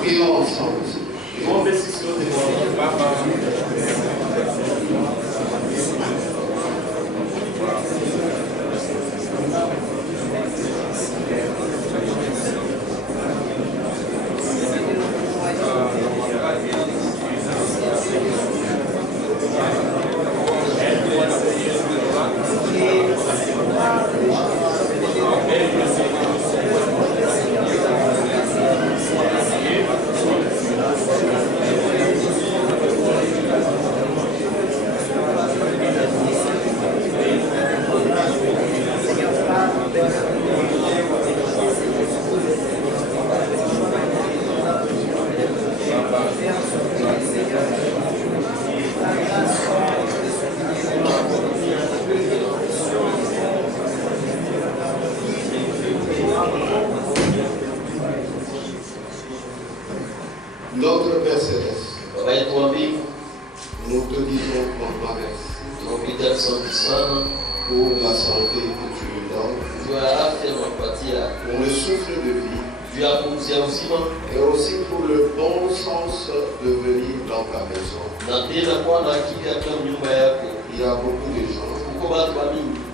Prions ensemble. Notre Père Céleste, nous te disons qu'on merci pour la santé que tu nous donnes, pour le souffle de vie, et aussi pour le bon sens de venir dans ta maison. Il y a beaucoup de gens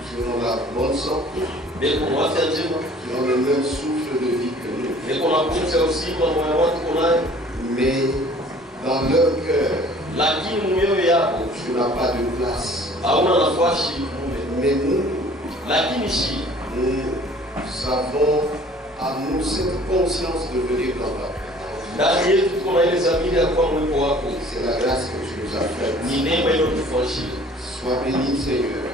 qui ont la bonne santé, qui ont le même souffle de vie que nous. Mais dans leur cœur, tu n'as pas de place. Mais nous avons à nous cette conscience de venir dans ta présence. C'est la grâce que tu nous as faite. Sois béni, Seigneur.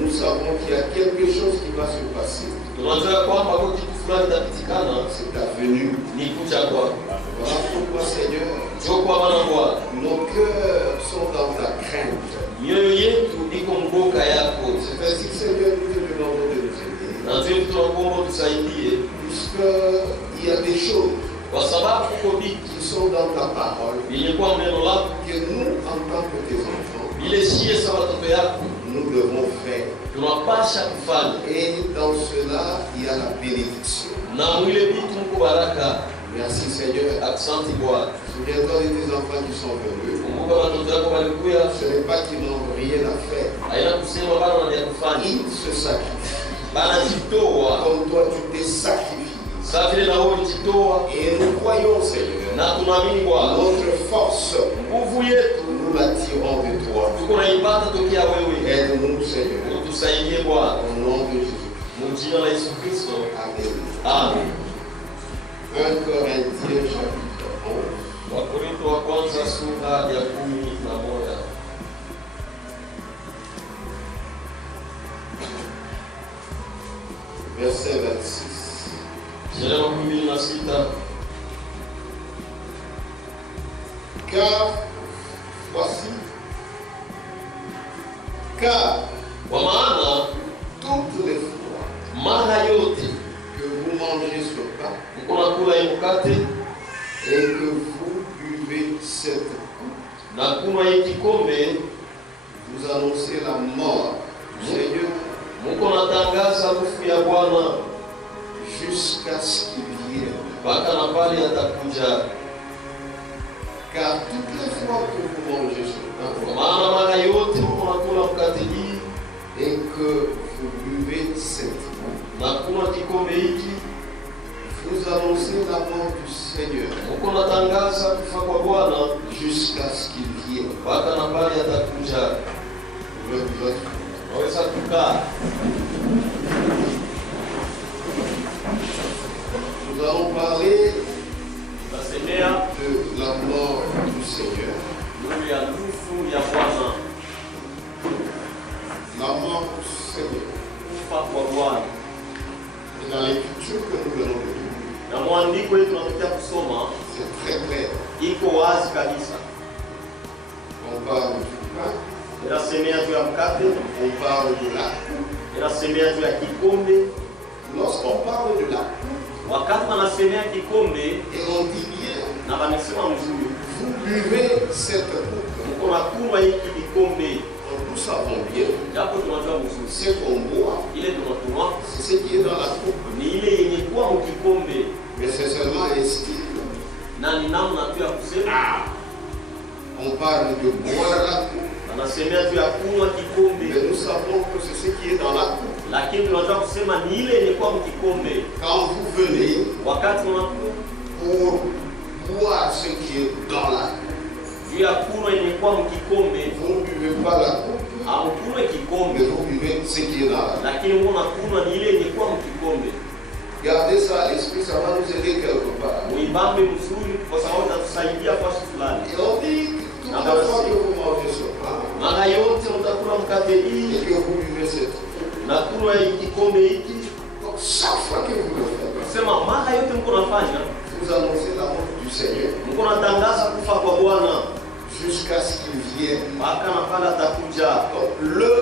Nous savons qu'il y a quelque chose qui va se passer. C'est ta venue. Voilà pourquoi, Seigneur, nos cœurs sont dans ta crainte. C'est ainsi, Seigneur, nous te demandons de nous aider. Puisqu'il y a des choses qui sont dans ta parole, que nous, en tant que tes enfants, nous devons faire. Et dans cela, il y a la bénédiction. Merci Seigneur. Souviens-toi de tes enfants qui sont venus. Ce n'est pas qu'ils n'ont rien à faire. Ils se sacrifient. Comme toi tu t'es sacrifié. Et nous croyons Seigneur. Notre force, nous l'attirons de toi. Aide-nous Seigneur. Au nom de Jésus. Amen. Amen. 1 Corinthiens chapitre 11. Verset 26. Car toutes les fois que vous mangez ce pain et que vous buvez cette coupe, vous annoncez la mort du Seigneur jusqu'à ce qu'il vienne. Car toutes les fois que vous mangez ce pain et que vous buvez cette coupe, vous annoncez la mort du Seigneur jusqu'à ce qu'il vienne. Nous allons parler de la mort du Seigneur. La mort du Seigneur. Et dans l'écriture que nous venons de lire, c'est très clair. On parle du pain, on parle de la coupe. Lorsqu'on parle de la coupe, et on dit bien, vous buvez cette coupe. Nous savons bien, c'est qu'on boit, c'est ce qui est dans la coupe. Mais c'est seulement un style Na ni namna tu ya kusema. On parle de boire la coupe. Anasemea tu ya kunywa kikombe. Mais nous savons que c'est ce qui est dans la coupe. Lakini tunataka kusema ni ile ilikuwa mkikombe. Quand vous venez, wakati unakuwa pour boire ce qui est dans la coupe. Juu ya kunywa ilikuwa mkikombe. Vous ne buvez pas la coupe. Hamkunywe kikombe. Mais vous buvez ce qui est dans la coupe. Lakini unakunywa ni ile ilikuwa mkikombe. Gardez ça à l'esprit, ça va nous aider quelque part. Muibambe mzuri kwa sababu itatusaidia kwa shughuli fulani. Et on dit toute la fois que vous mangez ce pain, mara yote mtakula mkate hii et que vous buvez cette na kunywa kikombe hiki. Donc chaque fois que vous le faites, sema mara yote mko nafanya, vous annoncez la mort du Seigneur. Mko natangaza kufa kwa Bwana jusqu'à ce qu'il vienne. Mpaka na pale atakuja. Donc le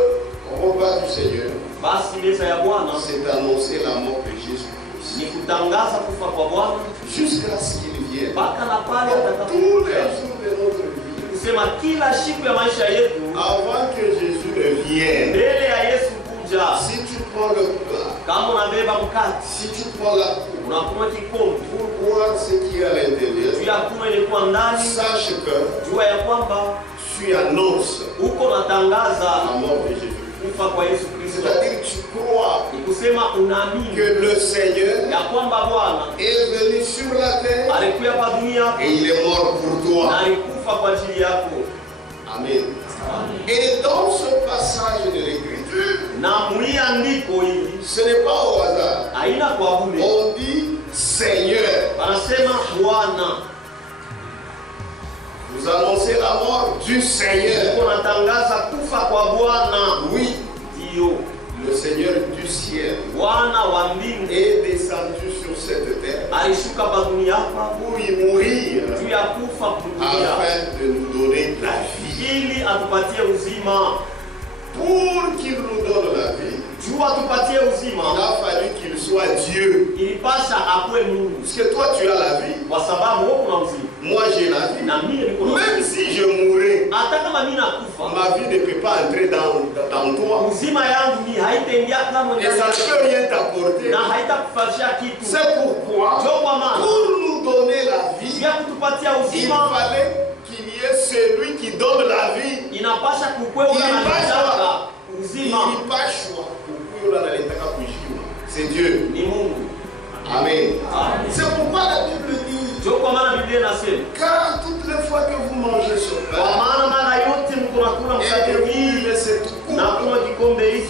repas du Seigneur, basi meza ya Bwana, c'est annoncer la mort de Jésus. Ni kutangaza kufa kwa Bwana jusqu'à ce qu'il vienne. Mpaka na pale atakapokuja. Kusema kila siku ya maisha yetu, avant que Jésus ne vienne, mbele ya Yesu kuja. Si tu prends le pain, kama unabeba mkate, si tu prends la coupe, unakunywa kikombe, pour boire ce qui est à l'intérieur, tu yakunywa ile kwa ndani, sache que jua ya kwamba tu annonces, uko natangaza la mort de Jésus. C'est-à-dire que tu crois que le Seigneur est venu sur la terre et il est mort pour toi. Amen. Et dans ce passage de l'Écriture, ce n'est pas au hasard. On dit Seigneur. Vous annoncez la mort du Seigneur. Oui, le Seigneur du ciel est descendu sur cette terre pour y mourir afin de nous donner la vie. Pour qu'il nous donne la vie, il a fallu qu'il soit Dieu. Parce que toi tu as la vie, moi j'ai la vie. Même si je mourrais, ma vie ne peut pas entrer dans toi. Et ça ne peut rien t'apporter. C'est pourquoi, pour nous donner la vie, il fallait qu'il y ait celui qui donne la vie. Il n'a pas choix. C'est Dieu. Amen. C'est pourquoi la Bible dit, car toutes les fois que vous mangez ce pain et que vous buvez cette coupe,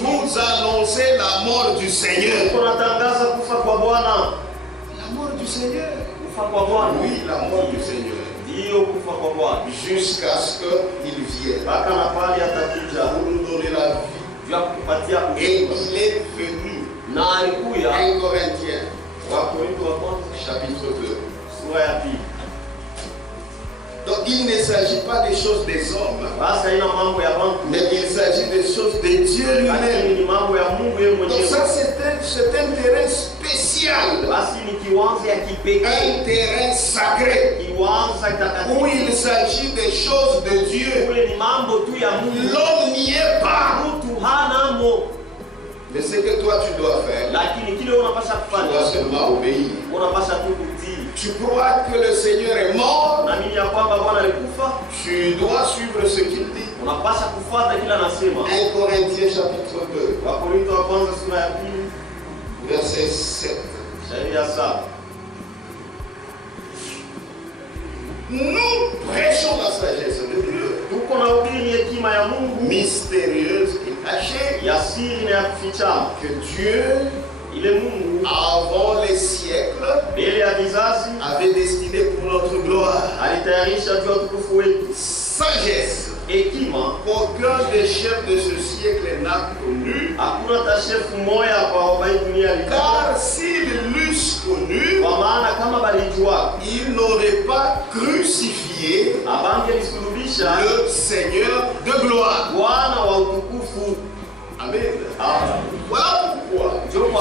vous annoncez la mort du Seigneur. La mort du Seigneur. Oui, la mort du Seigneur. Jusqu'à ce qu'il vienne pour nous donner la vie. Et il est venu. 1 Corinthiens chapitre 2. Donc il ne s'agit pas des choses des hommes, mais il s'agit des choses de Dieu lui-même. Donc ça c'est un terrain spécial, un terrain sacré, où il s'agit des choses de Dieu. L'homme n'y est pas. Mais ce que toi tu dois faire, tu dois seulement obéir. Tu crois que le Seigneur est mort, tu dois suivre ce qu'il dit. 1 Corinthiens chapitre 2, verset 7. Nous prêchons la sagesse de Dieu, mystérieuse et cachée, que Dieu, avant les siècles, avait destiné pour notre gloire. Sagesse qu'aucun des chefs de ce siècle n'a connu, car s'ils l'eussent connu, ils n'auraient pas crucifié le Seigneur de gloire. Amen. Voilà pourquoi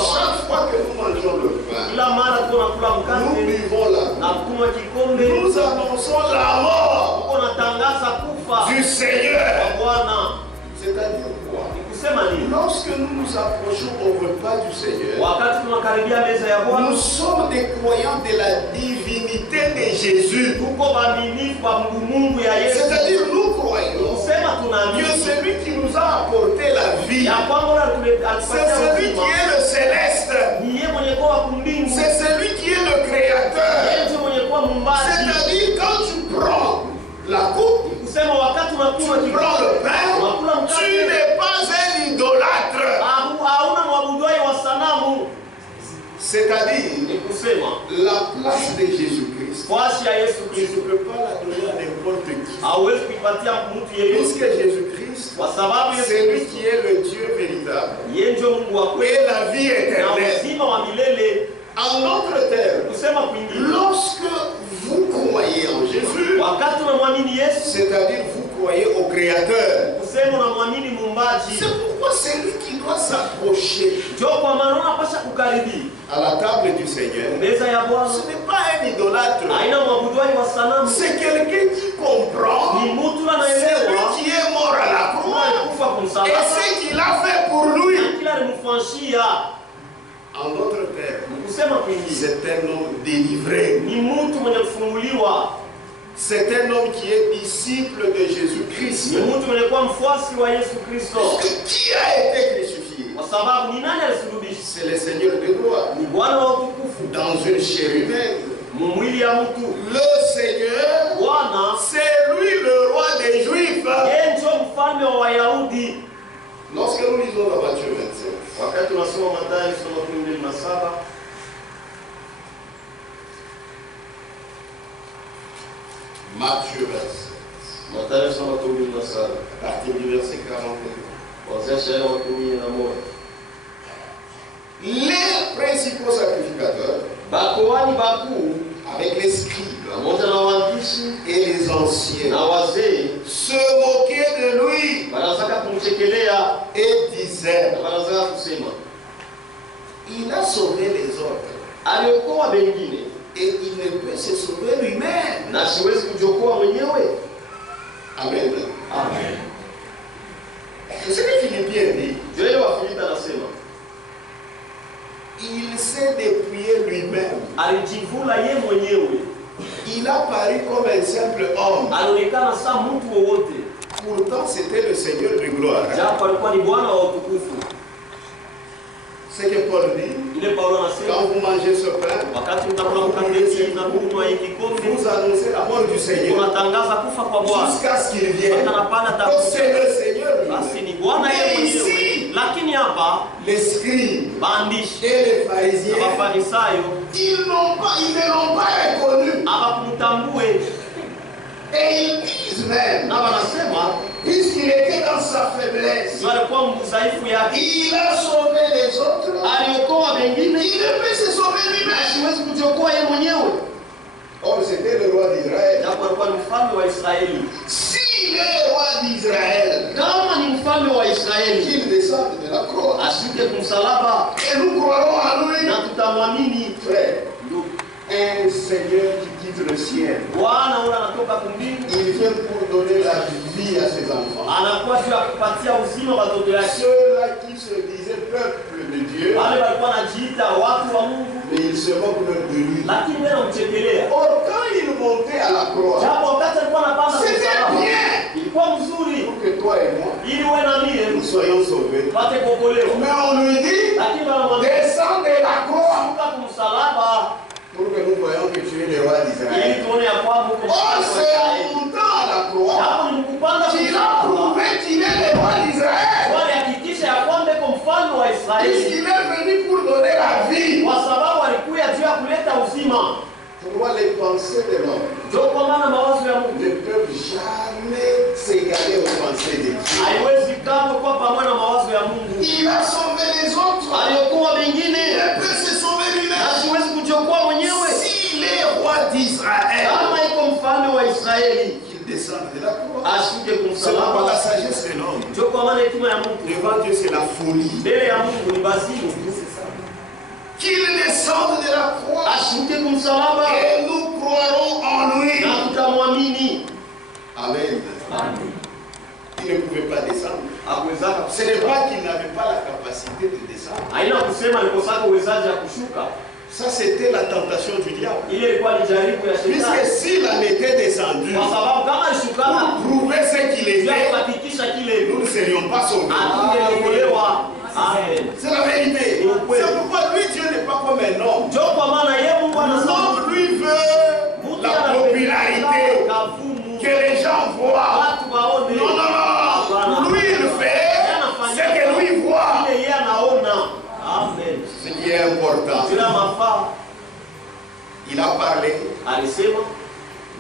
chaque fois que nous mangeons le pain, nous buvons la coupe, nous annonçons la mort du Seigneur. C'est-à-dire quoi? Lorsque nous nous approchons au repas du Seigneur, nous sommes des croyants de la divinité de Jésus. C'est-à-dire nous croyons que celui qui nous a apporté la vie, c'est celui qui est le céleste, c'est celui qui est le créateur. C'est-à-dire quand tu prends la coupe, tu prends le pain, tu n'es pas un idolâtre. C'est-à-dire la place de Jésus-Christ. Tu ne peux pas la donner à n'importe qui. Puisque Jésus-Christ, c'est lui qui est le Dieu véritable et la vie éternelle. En d'autres termes, lorsque vous croyez en Jésus, c'est-à-dire vous croyez au Créateur, c'est pourquoi c'est lui qui doit s'approcher à la table du Seigneur. Ce n'est pas un idolâtre, c'est quelqu'un qui comprend c'est lui qui est mort à la croix et ce qu'il a fait pour lui. En d'autres termes, c'est un homme délivré. C'est un homme qui est disciple de Jésus-Christ. Qui a été crucifié? C'est le Seigneur de gloire. Dans une chair humaine. Le Seigneur, c'est lui le roi des Juifs. Lorsque nous lisons la Matthieu 25, Matthieu 27, à partir du verset 41. Les principaux sacrificateurs, avec les scribes et les anciens, se moquaient de lui et disaient: il a sauvé les autres et il ne peut se sauver lui-même. Amen. Amen. C'est ce que Philippiens dit. Il s'est dépouillé lui-même. Il a paru comme un simple homme. Pourtant, c'était le Seigneur de gloire. Ce que Paul dit, quand vous mangez ce pain, vous annoncez la mort du Seigneur jusqu'à ce qu'il vienne. Donc c'est le Seigneur. Mais ici, les scribes et les pharisiens, ils ne l'ont pas reconnu. Et ils disent même, puisqu'il était dans sa faiblesse, il a sauvé les autres, il ne peut se sauver lui-même. Or c'était le roi d'Israël. S'il est roi d'Israël, qu'il descende de la croix, et nous croirons à lui. Frère, un Seigneur qui quitte le ciel, il vient pour donner la vie à ses enfants. Ceux-là qui se disaient peuple de Dieu, mais ils se moquent même de lui. Or quand il montait à la croix, c'était bien pour que toi et moi nous soyons sauvés. Mais on lui dit: descends de la croix, pour que nous voyons que tu es le roi d'Israël. Or c'est en montant à la croix qu'il a prouvé qu'il est le roi d'Israël. Puisqu'il est venu pour donner la vie. Pourquoi les pensées de l'homme ne peuvent jamais s'égaler aux pensées de Dieu? Il a sauvé les autres. Il ne peut se sauver lui-même. S'il est roi d'Israël, qu'il descende de la croix. C'est pas la sagesse de l'homme. Devant Dieu, c'est la folie. Qu'il descende de la croix et nous croirons en lui. Amen. Il ne pouvait pas descendre. Ce n'est pas qu'il n'avait pas la capacité de descendre. Haina kusema alikosaka uwezaji ya kushuka. Ça, c'était la tentation du diable. Ile ilikuwa ni jaribu ya shetani. Puisque s'il en était descendu Kwa sababu kama alishukana pour prouver ce qu'il était, kuhakikisha kile nous ne serions pas sauvés. atungeokolewa. Amen. C'est la vérité. C'est pourquoi lui, Dieu n'est pas comme un homme. Ndio kwa maana yeye Mungu anasema L'homme, lui, veut la popularité, que les gens voient. watu waone. Non, non, non. Lui, il fait ce que lui voit. Ile yeye anaona. Amen. Ce qui est important. Bila mafaa. Il a parlé. Alisema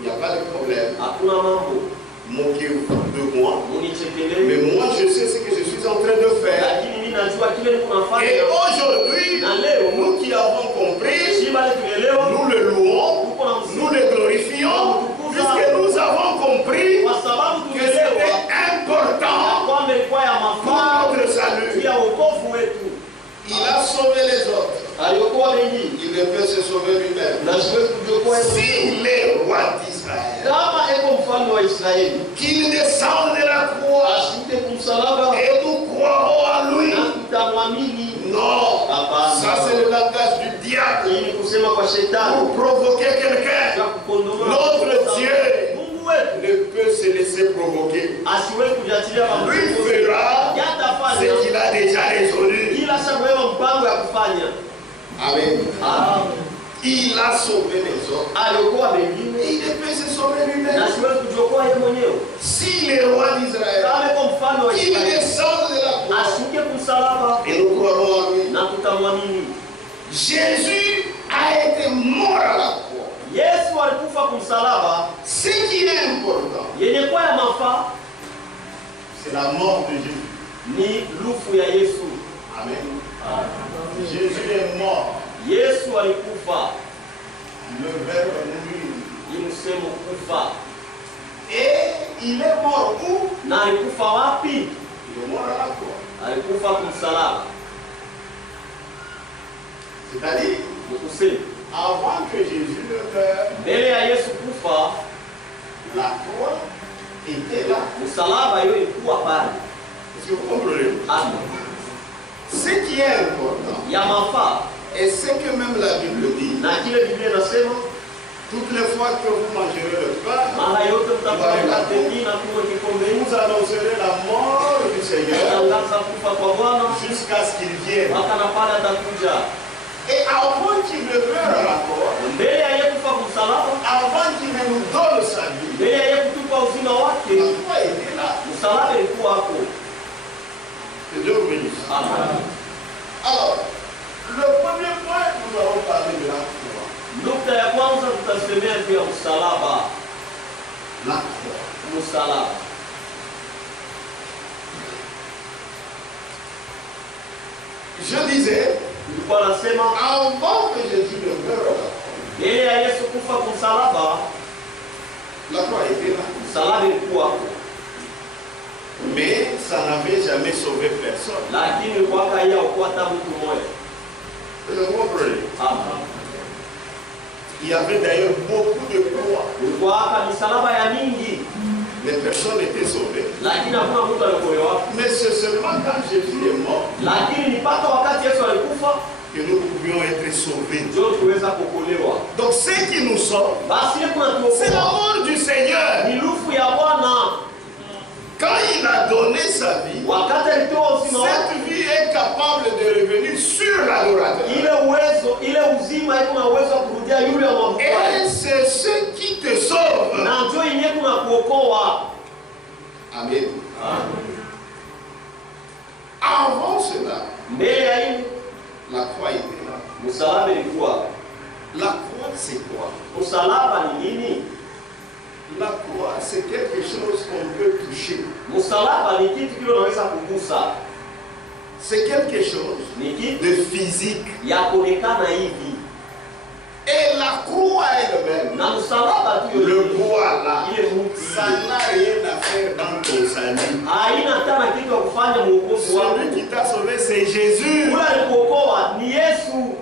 Il n'y a pas de problème. hakuna mambo. Moquez-vous de moi. Munichekelee. Mais moi, je sais ce que je suis en train de faire. Lakini mimi najua kile niko nafanya. Et aujourd'hui, Na leo nous qui avons compris, shiba tuelewa. nous le louons, nous le glorifions, puisque nous avons compris Kwa sababu que tuelewa c'était important kwamba ilikuwa ya pour mafaa notre salut. ya wokovu wetu. Il a sauvé les autres. Aliokoa wengine. Il ne peut se sauver lui-même. Na siwezi kujiokoa yeye. S'il est roi d'Israël, Kama eko mfalme wa Israeli, qu'il descende de la croix ashuke kumsalaba et nous croirons en lui. na tutamwamini. Non, ça c'est le langage du diable Hii ni kusema kwa shetani pour provoquer quelqu'un. ya kukondoa. Notre Dieu Mungu wetu ne peut se laisser provoquer. asiwe kujiachilia mambo. Lui fera ce Yatafanya qu'il a déjà résolu. kila shawewa mpango ya kufanya. Amen. Amen. Il a sauvé les autres. Aliokoa Et wengine il ne peut se sauver na lui-même. siwezi kujiokoa yeye mwenyewe. S'il est roi d'Israël, Kama eko mfalme wa qu'il Israeli, descende de la croix ashuke kumsalaba et nous croirons en lui. na tutamwamini. Jésus a été mort à la croix. Yesu alikufa kumsalaba. Ce qui est important, Yenye kwa ya mafaa c'est la mort de Jésus. ni lufu ya Yesu. Amen. Jésus est mort. Yesu alikufa. Le verbe est mourir. Hii msemo kufa. Et il est mort où? Na alikufa wapi? Il est mort à la croix. Alikufa kumsalaba. C'est-à-dire, Ni kusema avant que Jésus ne meure, mbele ya Yesu kufa, la croix était là. msalaba hiyo ilikuwa pale. Est-ce que vous comprenez? Amen. Ce qui est important, Ya mafaa et ce que même la Bible dit, na kile Biblia inasema toutes les fois que vous mangerez le pain, mara yote mtakula mkate hii na kunywa kikombe hiki, vous annoncerez la mort du Seigneur mtatangaza kufa kwa Bwana jusqu'à ce qu'il vienne. mpaka na pale atakuja. Et avant qu'il ne meure à la croix, Mbele ya yeye kufa kumsalaba, avant qu'il ne nous donne sa vie, mbele ya yeye kutupa uzima wake, la croix était là. msalaba ilikuwa hapo. Que Dieu vous bénisse. Amen. Alors, le premier point, nous allons parler de la croix. Nukta ya kwanza tutasemea juu ya msalaba. La croix. Msalaba. Je disais, Nilikuwa nasema avant que Jésus ne meure, mbele ya Yesu kufa kumsalaba, la croix était là. msalaba ilikuwa hapo. Mais ça n'avait jamais sauvé personne. Lakini ilikuwa haiyaokoa hata mtu mmoja. Vous comprenez? Amen. Il y avait d'ailleurs beaucoup de croix, Ilikuwa hapa misalaba ya mingi, mais personne n'était sauvé. lakini hakuna mtu aliokolewa. Mais c'est seulement quand Jésus est mort Lakini ni mpaka wakati Yesu alikufa que nous pouvions être sauvés. ndio tuweza kuokolewa. Donc ce qui nous sauve, Basi ile c'est la kunatuokoa mort du Seigneur. ni lufu ya Bwana. Quand il a donné sa vie, Wakati alitoa uzima wake, cette vie est capable de revenir sur l'adorateur. ile uzima iko na uwezo wa kurudia yule wa mwabudu. Et c'est ce qui te sauve. Na ndio yenyewe kuna kuokoa. Amen. Amen. Avant cela, Mbele ya hili la croix était là. msalaba ilikuwa. La croix, c'est quoi? Msalaba ni nini? La croix, c'est quelque chose qu'on peut toucher. Msalaba ni kitu kile unaweza kugusa. C'est quelque chose Ni kitu de physique. ya kuonekana hivi. Et la croix elle-même, Na msalaba tu le bois là, ile mti. ça n'a rien à faire dans ton salut. Haina tena kitu ya kufanya mwokozi wako. Celui qui t'a sauvé, c'est Jésus. Ule alikuokoa ni Yesu.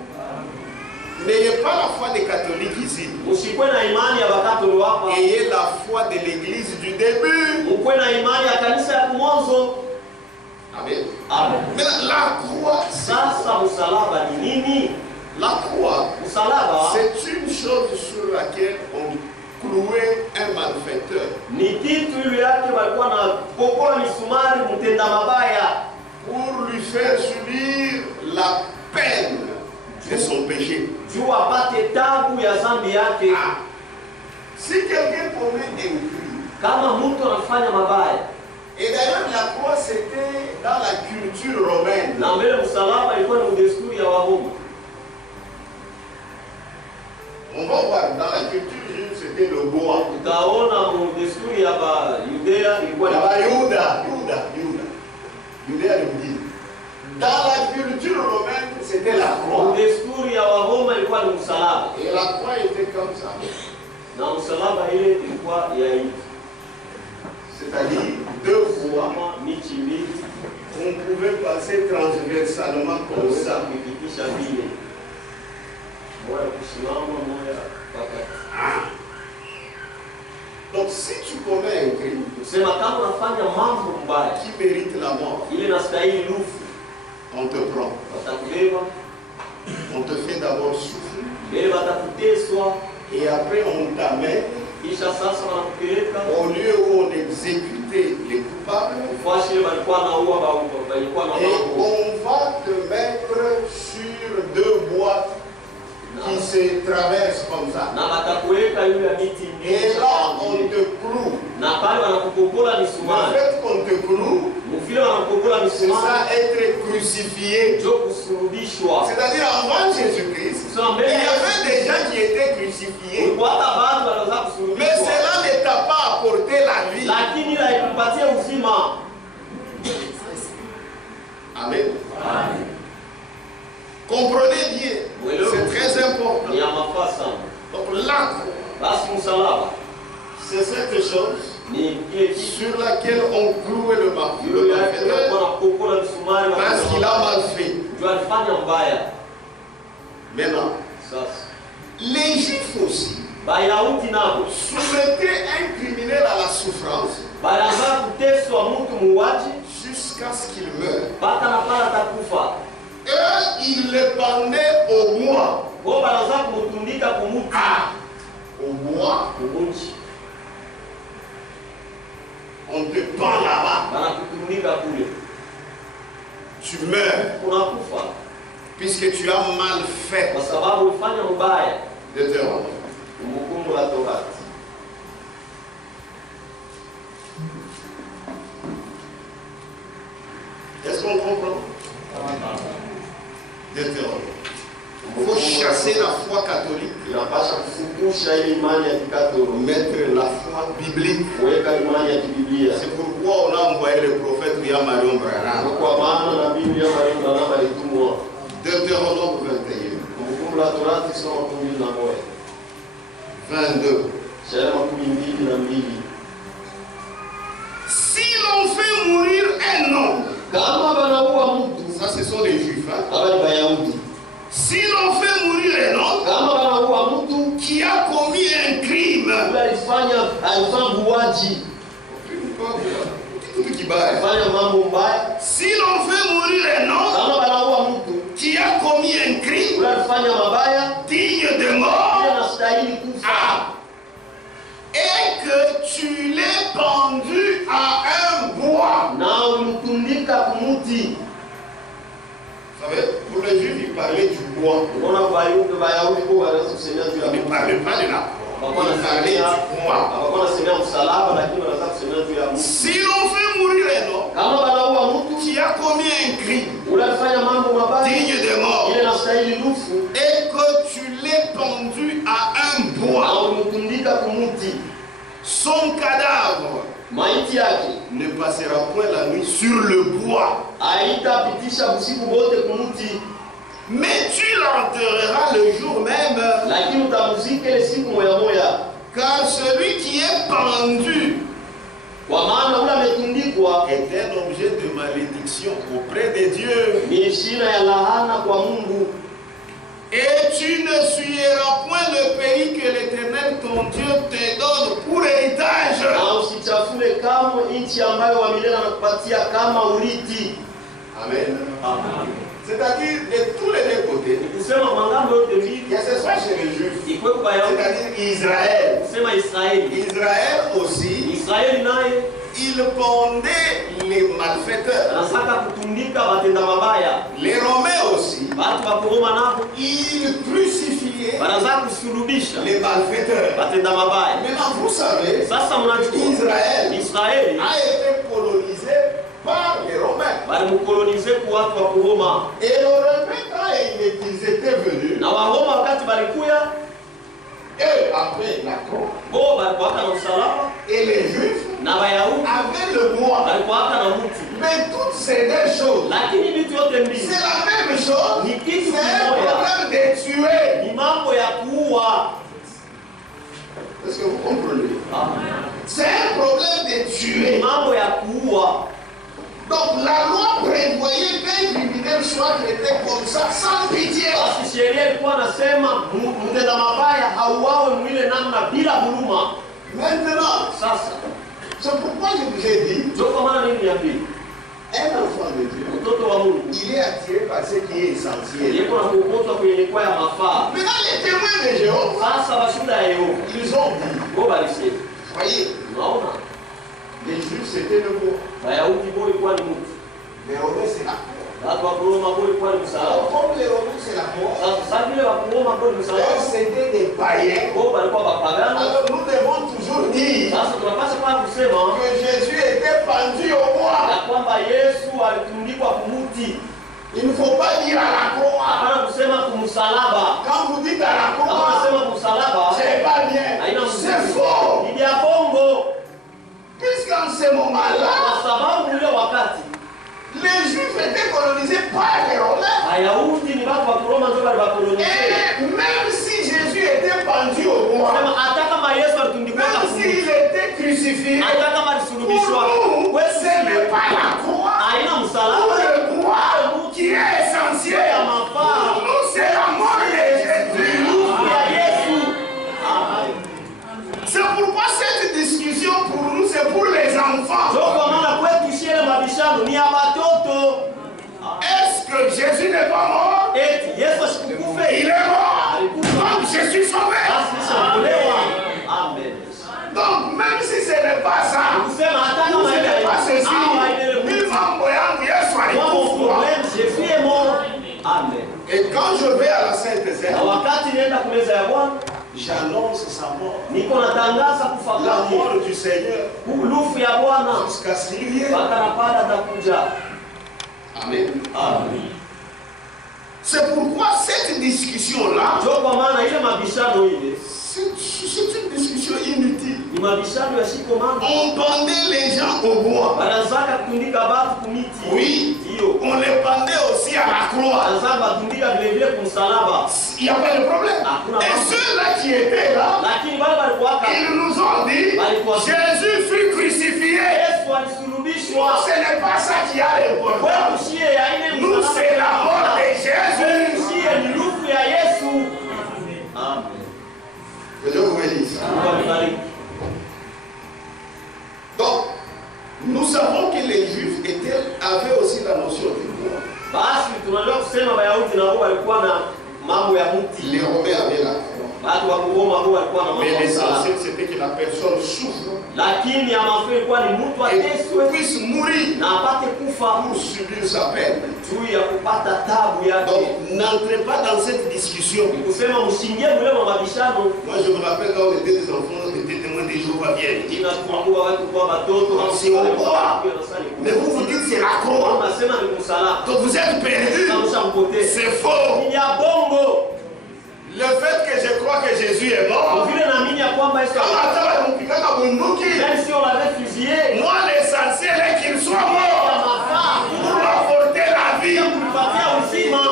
N'ayez pas la foi des catholiques ici. Usikwe na imani ya Wakatoliki hapa. Ayez la foi de l'église du début. Ukwe na imani ya kanisa ya mwanzo. Amen. Amen. Mais la croix, Sasa msalaba ni nini? la croix, Msalaba c'est une chose sur laquelle on clouait un malfaiteur. ni kitu ile yake walikuwa na popola misumari mtenda mabaya Pour lui faire subir la peine de son péché. juu apate tabu ya dhambi yake. Si quelqu'un commet un crime, Kama mtu anafanya mabaya, et d'ailleurs la croix c'était dans la culture romaine. na mbele msalaba ilikuwa ni desturi ya Waroma. On va voir dans la culture juive c'était le bois. Utaona desturi ya Yudea ilikuwa ni Yuda le dit. Dans la culture romaine c'était la croix. desturi ya Waroma ilikuwa ni msalaba. Et la croix était comme ça. Na msalaba ile ilikuwa ya hivi. C'est-à-dire deux fois, Kama michi mbili on pouvait passer transversalement comme kuweza ça. kuipitisha vile. Moja kusimama, moja pakati. Donc si tu commets un crime Kusema kama unafanya mambo mbaya, qui mérite la mort, ile nastahili lufu, on te prend. watakubeba, On te fait d'abord souffrir mbele watakuteswa, et après on t'amène kisha sasa wanakupeleka au lieu où on exécutait les coupables kufuashi ile walikuwa naua walikuwa na et mambo on va te mettre sur deux boîtes qui se traversent comme ça. na watakuweka yule ya miti mbili. Et là on te cloue. Na pale wanakupopola Le misumari. fait qu'on te cloue, Mufile wanakupopola c'est misumari. ça être crucifié. Ndio kusurubishwa. C'est-à-dire avant Jésus-Christ, il y avait des gens qui étaient crucifiés. Ulikuwa hata bado wanaweza Mais kusurubishwa. cela ne t'a pas apporté la vie. Lakini la ikupatia uzima. Amen. Comprenez bien, c'est très important. Ni ya mafaa sana. Donc là, Basi msalaba c'est cette chose ni kile kitu sur laquelle on clouait le yule yake malfaiteur alikuwa anapopola misumari parce qu'il a mal fait. ndio alifanya mbaya. Maintenant, Sasa les Juifs aussi Bayahudi nabo soumettaient un criminel à la souffrance balianza kuteswa mtu muuaji jusqu'à ce qu'il meure. mpaka na pale atakufa. Eux, ils le pendaient au bois. Kwa balianza kumtundika kumuti Au bois, kumuti. on te pend là-bas. Banakutundika kule. Tu meurs Unakufa puisque tu as mal fait. kwa sababu ulifanya mbaya. Deutéronome. Kumbukumbu la Torati. Est-ce qu'on comprend? Deutéronome. Il faut chasser la foi catholique, Inapasha kufundisha ile imani ya Kikatoliki, mettre la foi biblique. kuweka imani ya kibiblia. C'est pourquoi on a envoyé le prophète William Marion Branham. Kwa maana na Biblia Marion Branham alitumwa. Deutéronome 21, Kumbukumbu la Torati sura 11 22. shairi 12. Si l'on fait mourir un homme, Kama banaua mtu, ça ce sont les juifs, hein? hapa ni Bayahudi. Si l'on fait mourir un homme Kama banaua mtu qui a commis un crime, yule alifanya buaji, alifanya mambo mbaya. si l'on fait mourir un homme Kama banaua mtu qui a commis un crime yule alifanya mabaya, digne de mort, yule anastahili kufa. et que tu l'aies pendu à un bois. Na ulimtundika kumuti. Vous savez, pour les juifs, ils parlaient du bois. Unaona Bayahudi kwa wanaweza kusemea juu ya Ils ne mtu. parlaient pas de la croix. Ils parlaient du bois. Hawakuwa wanasemea msalaba, lakini wanaweza kusemea juu ya mtu. Si l'on fait mourir un homme Kama banaua mtu qui a commis un crime yule alifanya mambo mabaya, digne de mort, ile anastahili lufu. et que tu l'aies pendu à un bois, Na ulimtundika kumuti. son cadavre Maiti yake ne passera point la nuit sur le bois, haitapitisha usiku wote kumuti, mais tu l'enterreras le jour même, lakini utamzika ile siku moya moya. car celui qui est pendu Kwa maana ule ametundikwa est un objet de malédiction auprès de Dieu. ni shina ya lahana kwa Mungu. Et tu ne suivras point le pays que l'Éternel ton Dieu te donne pour héritage. Na usichafule kamwe nchi ambayo wa milele anakupatia kama urithi. Amen. Amen. C'est-à-dire de tous les deux côtés. Kusema mangambo yote mbili. Il y a ce soit chez les Juifs. Ikwe kwa Wayahudi. C'est-à-dire Israël. Kusema Israeli. Israël aussi. Israeli naye Il pendait les malfaiteurs. anataka kutundika watenda mabaya. Les Romains aussi. Watu wa Roma nao Ils crucifiaient wanataka kusulubisha les malfaiteurs. watenda mabaya. Maintenant, vous savez, Sasa mnajua Israeli a été colonisé par les Romains. walimkolonize kwa watu wa Roma. Et les Romains, quand ils étaient venus, Na Waroma wakati balikuya et après la croix, bo balikuwa na msalaba et les Juifs na Wayahudi avaient le bois. balikuwa na mti. Mais toutes ces deux choses, Lakini vitu yote mbili c'est la même chose. ni kitu C'est un kimoja, problème de tuer. ni mambo ya kuua. Est-ce que vous comprenez? Amen. C'est un problème de Ni tuer. mambo ya kuua. Donc la loi prévoyait qu'un criminel soit traité comme ça, sans pitié. Basi sheria ilikuwa nasema mtenda mabaya hauawe mwile namna bila huruma. Maintenant, Sasa c'est pourquoi je vous ai dit, ndio kwa maana nini niambie, un enfant de Dieu, mtoto wa Mungu il est attiré par ce qui est essentiel. yeko na kuokotwa kwenye mikoa ya mafaa. Maintenant, les témoins de Jéhovah, Sasa bashuhuda ya Yehova ils ont dit, bo balisema, voyez, unaona les Juifs c'était le mot, Wayahudi bo ilikuwa ni mtu, les Romains c'est la croix. watu wa Roma bo ilikuwa ni msalaba. Alors, comme les Romains c'est la croix, Sasa vile wa Roma bo ni msalaba, c'était des païens. bo balikuwa bapagana. Alors nous devons toujours dire Sasa tunapaswa kwa kusema que Jésus était pendu au bois. ya kwamba Yesu alitundikwa kumuti. Il ne faut pas dire à la croix. Hapana kusema kumsalaba. Quand vous dites à la Kama croix, unasema kumsalaba c'est pas bien. haina C'est msingi. faux. Ni vya bongo. Puisqu'en ce moment-là, Kwa sababu ule wakati les Juifs étaient colonisés par les Romains. Wayahudi ni watu wa Roma ndio waliwakolonize. Et même si Jésus était pendu au bois, Sema hata kama Yesu alitundikwa même kumuti, s'il était crucifié, hata kama alisulubishwa, pour nous, kwetu ce n'est pas la croix, haina ou msalaba le bois qui est ya essentiel. mafaa. Pour nous, c'est la mort de Jésus. Nguvu ya Yesu. Amen. C'est pourquoi cette discussion pour nous, c'est pour les enfants. Ndio kwa maana kwetu shele mabishano ni ya watoto. Est-ce que Jésus n'est pas mort? Eti Yesu asikukufe. Il est mort. Donc je suis sauvé. Basi nishaokolewa. Amen. Donc même si ce n'est pas ça, Kusema hata ou kama ce n'est pas ceci, ile ni mambo yangu Yesu mon alikufa. problème Jésus est mort. Amen. Et quand je vais à la Sainte Na Seine, wakati nienda kumeza ya Bwana, j'annonce sa mort. niko natangaza kufa La kwake. mort du Seigneur Lufu ya Bwana jusqu'à ce qu'il vienne. mpaka na pale atakuja. Amen. Amen. C'est pourquoi cette discussion-là, Ndio kwa maana ile mabishano ile c'est une discussion inutile. ni mabishano ya shiko mama. On pendait les gens au bois. Wanazaka kutundika watu kumiti. Oui. Ndio. On les pendait aussi à la croix. Wanazaka kutundika vile vile kumsalaba. Il n'y a pas de problème. Et ceux-là qui étaient là, Lakini wale walikuwa ils nous ont dit, Jésus fut crucifié. Yesu alisulubishwa. Ce n'est pas ça qui a l'importance. Nous, c'est la mort de Jésus. Ni lufu ya Yesu. Amen. Que Dieu vous bénisse. Donc, nous savons que les Juifs avaient aussi la notion du bois. Basi tunajua kusema Wayahudi na wao walikuwa na mambo ya mti. Les Romains avaient la croix. Watu wa Roma wao walikuwa na mambo Mais ya msalaba. l'essentiel, c'était que la personne souffre Lakini ya mafua ilikuwa ni mtu et ateswe puisse mourir na apate kufa pour subir sa peine. juu ya kupata tabu yake. Donc, n'entrez pas dans cette discussion. Kusema mshingie mule wa mabishano. Moi, je me rappelle quand on était des enfants, on était témoins des Jéhovah viennent. Inakuwa watu kwa watoto Si on croit, mais vous vous dites c'est la croix. unasema ni msalaba. Donc vous êtes perdus. C'est faux. Ni ya bongo. Le fait que je crois que Jésus est mort, Vile naamini ya kwamba Yesu même si on l'avait fusillé, moi l'essentiel est qu'il soit mort pour m'apporter la vie. kupatia uzima.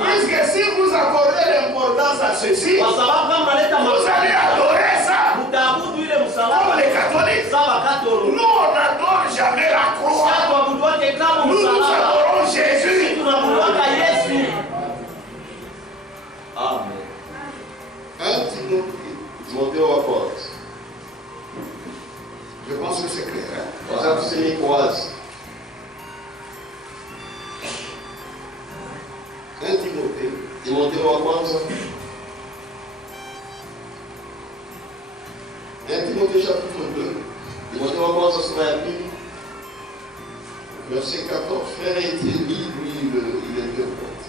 Puisque si vous accordez l'importance à ceci, Kwa sababu kama unaleta vous allez adorer ça. mtaabudu ile Comme msalaba. les catholiques, Sawa katoro. nous on n'adore jamais la croix. Watu waabudu wake kama Nous nous msalaba. adorons Jésus. Tunaabudu Yesu. Amen. 1 Timothée wa kwanza. Je pense que c'est clair. Hein? 1 Timothée chapitre 2. Timothée wa kwanza sura ya pili. Verset 14. Frère Étienne, lui, il interprète.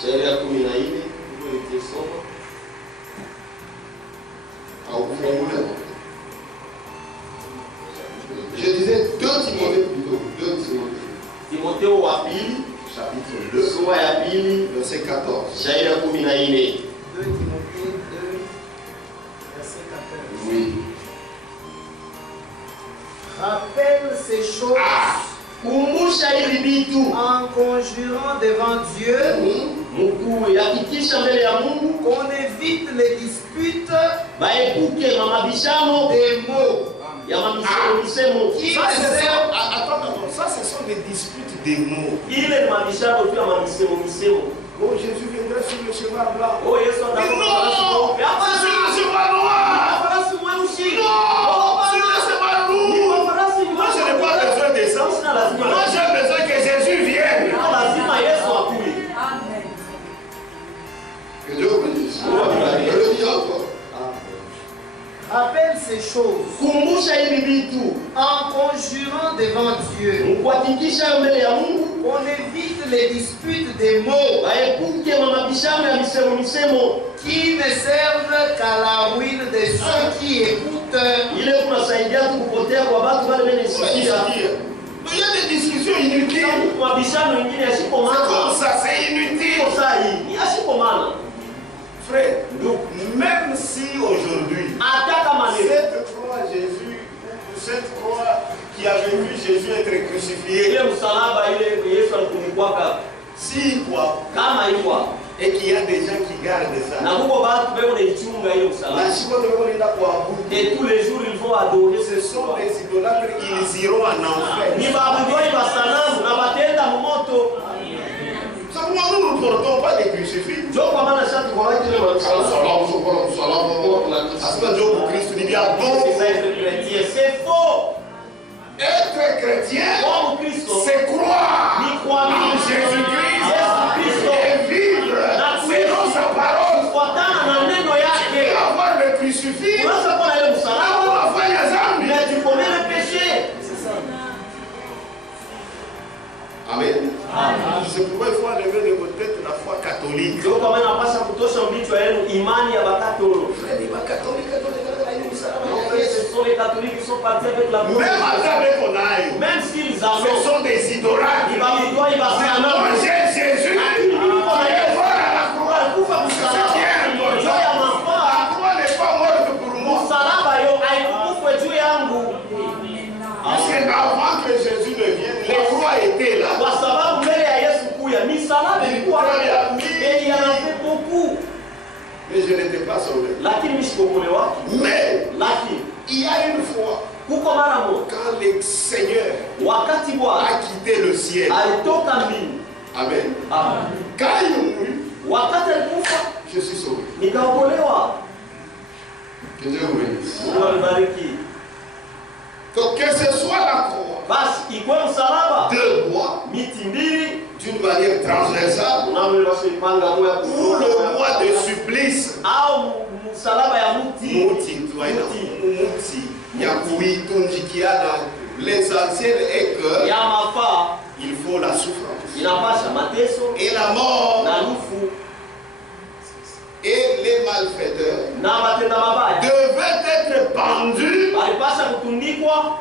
Shairi ya 14 ndio itisoma. Je disais 2 Timothée plutôt. 2 Timothée. Timothée wa pili. Chapitre 2. Sura ya pili. Verset 14. Shairi ya 14. 2 Timothée 2, verset 14. Oui. Rappelle ces choses Kumbusha hivi vitu en conjurant devant Dieu mkuu, yakikisha mbele ya Mungu qu'on évite les disputes baepuke mabishano des mots. ya misemo. Ça, ce sont des disputes des mots. Ile ni mabishano tu ya misemo. Oh, Jésus viendrait sur le cheval blanc. Oh, Yesu atakuja Non! Sur le cheval noir! farasi mweusi. Sur le cheval lourd! Moi, je n'ai pas besoin de ça. Moi, j'ai besoin que Jésus vienne. Lazima Yesu akuje. Que Dieu vous bénisse. Je le dis encore. Rappelle ces choses Kumbusha hivi vitu en conjurant devant Dieu kuhakikisha mbele ya Mungu qu'on évite les disputes des mots baepuke mabishano ya misemo qui ne servent qu'à la ruine de ceux qui écoutent. ile kunasaidia tu kupotea kwa watu wale wenye sikia. Mais il y a des discussions inutiles. Mabishano mengine yasipo C'est maana. comme ça, c'est inutile. Kwa saa hii yasipo maana. Frère, donc même si aujourd'hui, Hata kama ni cette croix Jésus, cette croix qui avait vu Jésus être crucifié, ile msalaba ile Yesu alikumikwaka si quoi, kama ilikuwa et qu'il y a des gens qui gardent ça. na huko watu bado wanaichunga ile msalaba. La chiko de on est là pour aboutir. Et tous les jours ils vont adorer Ce sont des idolâtres, ils iront en enfer. ni baabudoi ba sanamu na batenda moto. Simplement, nous ne portons pas des crucifix. Ndio kwa maana sasa kwa watu ile msalaba c'est faux. Être chrétien, Kwa Mkristo c'est croire ni kuamini en Jésus-Christ Yesu Kristo et vivre selon sa parole. kufuatana na neno Et yake. avoir le crucifix, Unaweza kuwa na ile msalaba afanya zambi. mais tu commets le péché. Amen. C'est pourquoi il faut enlever de vos têtes la foi catholique. Ndio kwa maana napasha kutosha vichwa yenu imani ya Bakatolo. Ce sont les catholiques qui sont partis avec la Même avec on aille, même s'ils ce annoncent sont des idolâtres. ils baabudoi ba sanamu. Moi j'ai Jésus, il est mort à la croix. Alikufa msalaba. Ndio ya mafaa. La croix n'est pas morte pour moi. Msalaba yo haikufwe juu yangu. Parce que avant que Jésus ne vienne, la croix était là. Kwa sababu mbele ya Yesu kuya misalaba ilikuwa et il y en avait beaucoup. Mais je n'étais pas sauvé. Lakini msikokolewa. Mais Lakini il y a une fois, huko mara moja quand le Seigneur wakati Bwana a quitté le ciel, alitoka mbinguni. Amen. Amen. Quand il mourut, Wakati alikufa je suis sauvé. nikaokolewa. Que Dieu vous bénisse. Mungu alibariki. Donc que ce soit la croix Basi ikuwe msalaba de bois miti mbili d'une manière transversale unavyoipanga moja ou le bois de supplice. au msalaba ya mti Muti. L'essentiel est que ya mafaa il faut la souffrance inapasha mateso et la mort na lufu et les malfaiteurs na batenda mabaya devaient être pendus walipasha kutundikwa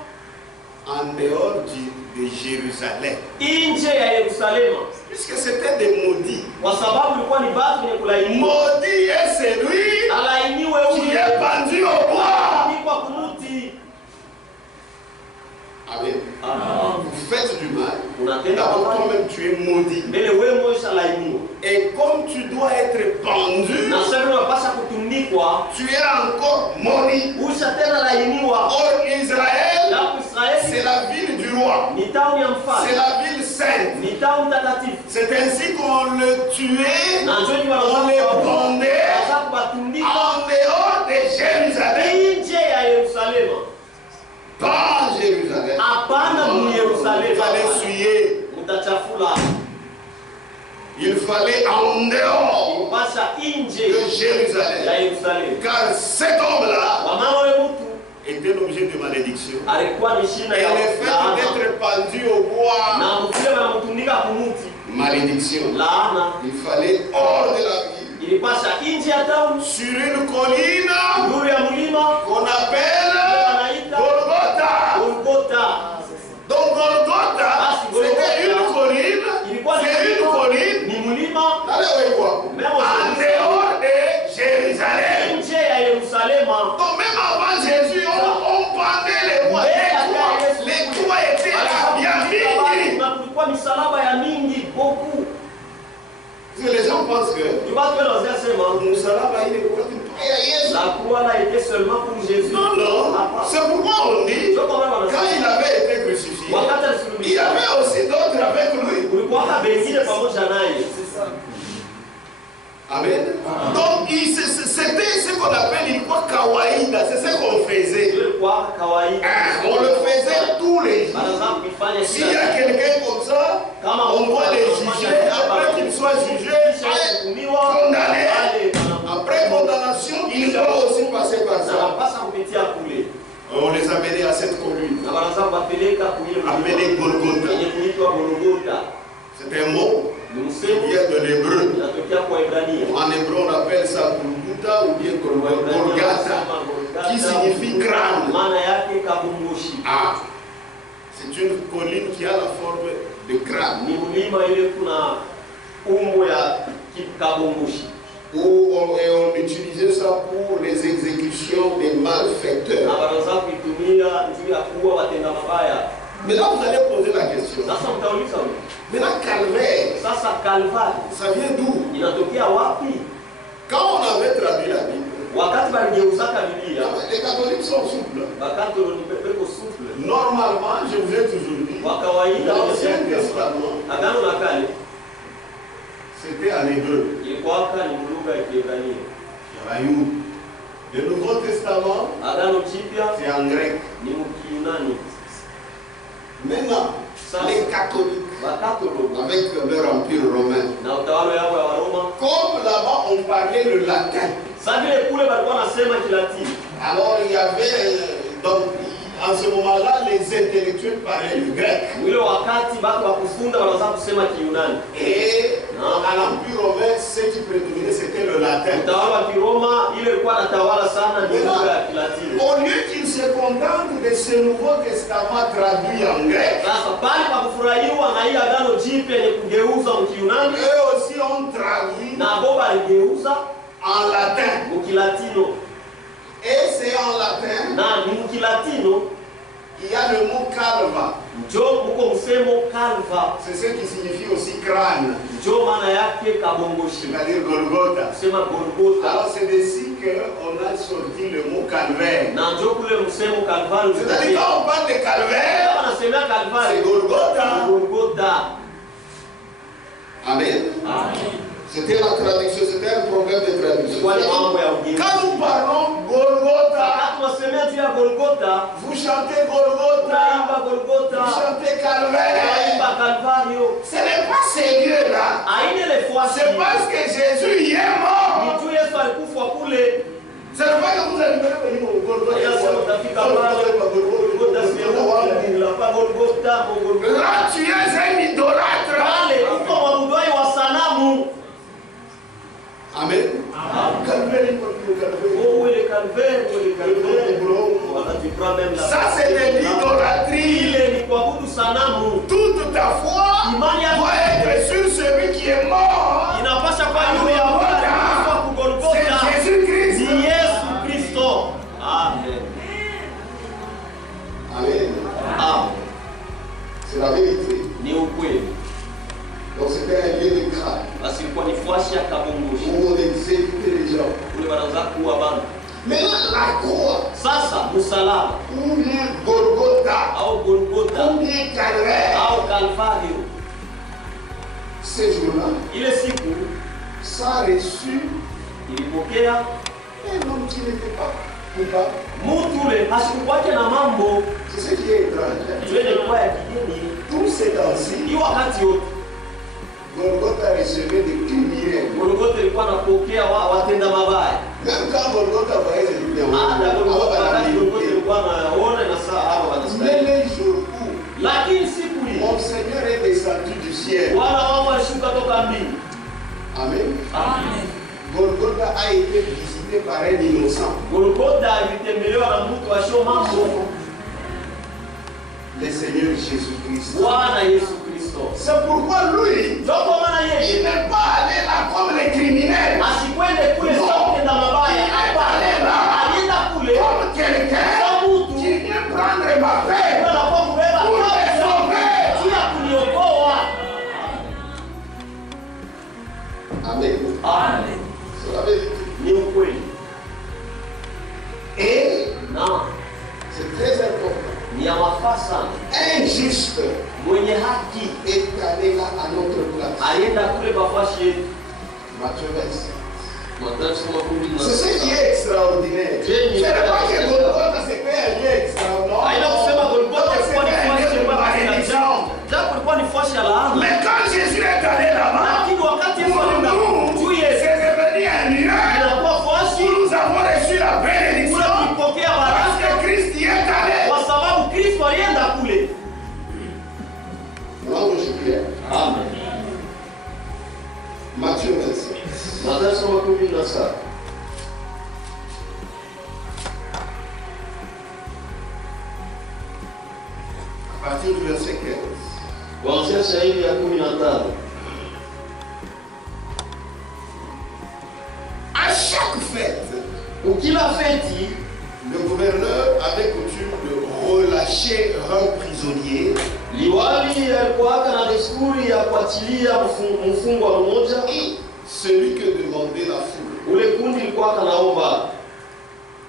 en dehors de Jérusalem. nje ya Yerusalema Puisque c'était des maudits. kwa sababu ilikuwa ni batu wenye kulainiwa. Maudit est celui Alainiwe qui ule est pendu au bois. kutundikwa kumuti. Amen. Amen. Vous faites du mal. Unatenda D'abord mabaya toi-même tu es maudit. mbele wewe mwisha lainiwa. Et comme tu dois être pendu, Na sasa unapasha kutundikwa tu es encore maudit. usha tena lainiwa. Or Israël, Na Israeli c'est la ville du roi. ni tauni ya C'est mfalme, la ville sainte. ni tauni takatifu. C'est ainsi qu'on le tuait, Na njoni on le pendait wanaza kubatundika en dehors de Jérusalem. nje ya Yerusalema. Pas Jérusalem. Hapana mu Il Yerusalema. fallait essuyer. Mutachafula. Il fallait en dehors Pasha de nje ya Jérusalem. Yerusalemu. Car cet homme-là Wamama we mtu objet de malédiction. alikuwa ni shina Et ya le fait laana. d'être pendu au bois, Na mfile wanamtundika kumuti, malédiction. laana Il fallait hors de la ville, ilipasha nje ya town, sur une colline juu ya mlima qu'on appelle wanaita Golgotha. Golgotha. Donc Golgotha, c'était une colline, Ilikuwa ni c'est une colline, ni mlima allez oui quoi, en dehors de Jérusalem. nje ya Yerusalema. Donc même avant Jésus, on pendait les bois. Les toits étaient là, bien mis. Na kulikuwa misalaba ya mingi beaucoup. Parce que les gens pensent que Tu vas te lancer à ce moment. Moussalaba, il est quoi? La croix là était seulement pour Jésus. Non, non. C'est pourquoi on dit, Sio kama quand il avait été crucifié, wakati il y alisulubiwa avait aussi d'autres avec lui. kulikuwa na wengine pamoja naye. Amen. Donc, c'était ce qu'on appelle une quoi kawaïda, c'est ce qu'on faisait. Ilikuwa kawaida. On le faisait tous les jours. Baraza kuifanya S'il y a quelqu'un comme ça, on doit les juger. Après qu'il soit jugé, condamné. Après condamnation, il doit aussi passer par ça. Anapasa kupitia kule. On les a menés à cette colline, Na baraza kupeleka kuile appelée Golgotha. yenye kuitwa Golgotha. C'est un mot Ni qui msemo vient de l'hébreu. inatokea kwa Ibrania. En hébreu, on appelle ça Golgotha ou bien Golgotha, qui signifie crâne. Maana yake kabumbushi. Ah, c'est une colline qui a la forme de crâne. Ni mlima ile kuna umbo ya kabumbushi. Où on utilisait ça pour les exécutions des malfaiteurs. Na baraza kuitumia juu ya kuwa watenda mabaya. Mais là, vous allez poser la question. Sasa mtauliza wewe. Maintenant, calvaire, Sasa Kalvari ça vient d'où? inatokea wapi? Quand on avait traduit la Bible, Wakati baligeuzaka Biblia, les catholiques sont souples. bakatolo ni pepeko souple. Normalement, je vous ai toujours dit, Kwa kawaida l'Ancien Testament, Agano la Kale c'était en hébreu. ilikuwa ni lugha ya Kiebrania. Rayoud. Le Nouveau Testament, Agano Jipya c'est en grec. ni Mkiunani. Maintenant, les catholiques, Bakatolo avec leur empire romain, na utawala yao ya Waroma, comme là-bas on parlait le latin, sasa vile kule walikuwa nasema Kilatini. alors il y avait, donc en ce moment-là, les intellectuels parlaient le grec. Ule wakati bado wakufunda wanaanza kusema Kiunani. Et à l'empire romain, ce qui prédominait, c'était le latin. Utawala wa Kiroma ile ilikuwa natawala sana ni lugha ya Kilatini. Au lieu qu'ils se contentent de ce Nouveau Testament traduit en grec, Sasa pale pa kufurahiwa na hii Agano Jipya yenye kugeuza Mkiunani eux aussi ont traduit na Boba aligeuza en latin. Mkilatino. Et c'est en latin, Na ni Mkilatino il y a le mot calva. njo muko msemo Kalva. C'est ce qui signifie aussi crâne, Njo maana yake kabongoshi. c'est-à-dire Golgotha. Kusema Golgotha. Alors c'est d'ici qu'on a sorti le mot calvaire. Na njo kule msemo Kalvari. C'est-à-dire quand on parle de calvaire, Wanasemea Kalvari. c'est Golgotha. Golgotha. Amen. C'était la traduction, c'était un problème de traduction. Kwa mambo ya ugeni. Quand nous parlons Golgotha, Wakati wasemea juu ya Golgotha, vous chantez Golgotha, unaimba vous Golgotha, chantez calvaire. unaimba Kalvario. Ce n'est pas ces lieux-là. Aine lefuasi. C'est parce que Jésus y est mort. Ni juu Yesu alikufa kule. Ce n'est pas que vous allez venir au Golgotha. Yesu utafika pale. Golgotha sio la pa Golgotha, Golgotha. Là, tu es un idolâtre. Pale uko mwabuduai wa sanamu. Amen. Calvaire, Oh, ile Calvaire, ile Calvaire. Wanajipra même la. ça, c'est de l'idolâtrie. Ile ni kuabudu sanamu. Toute ta foi Imani yako doit être sur celui qui est mort. inapasha kwa yule ya kufa ku Golgotha. C'est Jésus-Christ. Ni Yesu Kristo. Amen. Amen. Amen. C'est la vérité. Ni ukweli. Donc c'était un lieu de crâne Basi ilikuwa ni fuashi ya kabongoshi. où on exécutait les gens. Kule wanaanza kuwa bana. Maintenant, la croix, Sasa msalaba ou bien Golgotha, au Golgotha ou bien Calvaire, au Kalvario, ces jours-là, ile siku ça a reçu ilipokea un homme qui n'était pas coupable. mtu ule asikukwake na mambo C'est ce qui est étrange. ile ilikuwa ya kigeni. Tous ces temps-ci, Hii wakati yote Golgotha recevait des criminels. Golgotha ilikuwa napokea watenda mabaya. Même quand Golgotha voyait les lumières, Hata Golgotha wakati Golgotha ilikuwa naona été visité par un innocent. Golgotha ilitembelewa na mtu asio mambo. Le Seigneur Jésus-Christ. Bwana Yesu Kristo. C'est pourquoi lui, Ndio maana yeye il n'est pas allé là comme les criminels. asikwende kule sote na mabaya. Hapana. Alienda kule Comme quelqu'un qui vient prendre ma paix. Pour me sauver. Amen. Amen. C'est la vérité. Ni ukweli. Et Non. c'est très important. Ni ya mafaa sana. Injuste Mwenye haki est allé là à notre place. alienda kule bafashi yetu. Matthieu 27. C'est C'est ce qui est extraordinaire. Ce n'est pas que Golgotha c'était un lieu extraordinaire. Haina kusema Golgotha ilikuwa ni fashi ambayo inajaa. Japo ilikuwa ni fashi ya laana. Mais quand Jésus est allé là-bas, Lakini wakati Yesu alienda juu Yesu c'est devenu un nuage. inakuwa fashi. Nous avons reçu la Kule bénédiction tulipokea parce baraka que Christ y est allé. kwa sababu Kristo alienda kule. Non, je suis Amen. Matthieu 27. Mathayo 17. À partir du verset 15. Kuanzia shairi ya 15. À chaque fête, Ukila feti le gouverneur avait coutume de relâcher un prisonnier liwali alikuwa na desturi ya kuachilia mfungwa mmoja. celui que demandait la foule. Ule kundi lilikuwa kanaomba.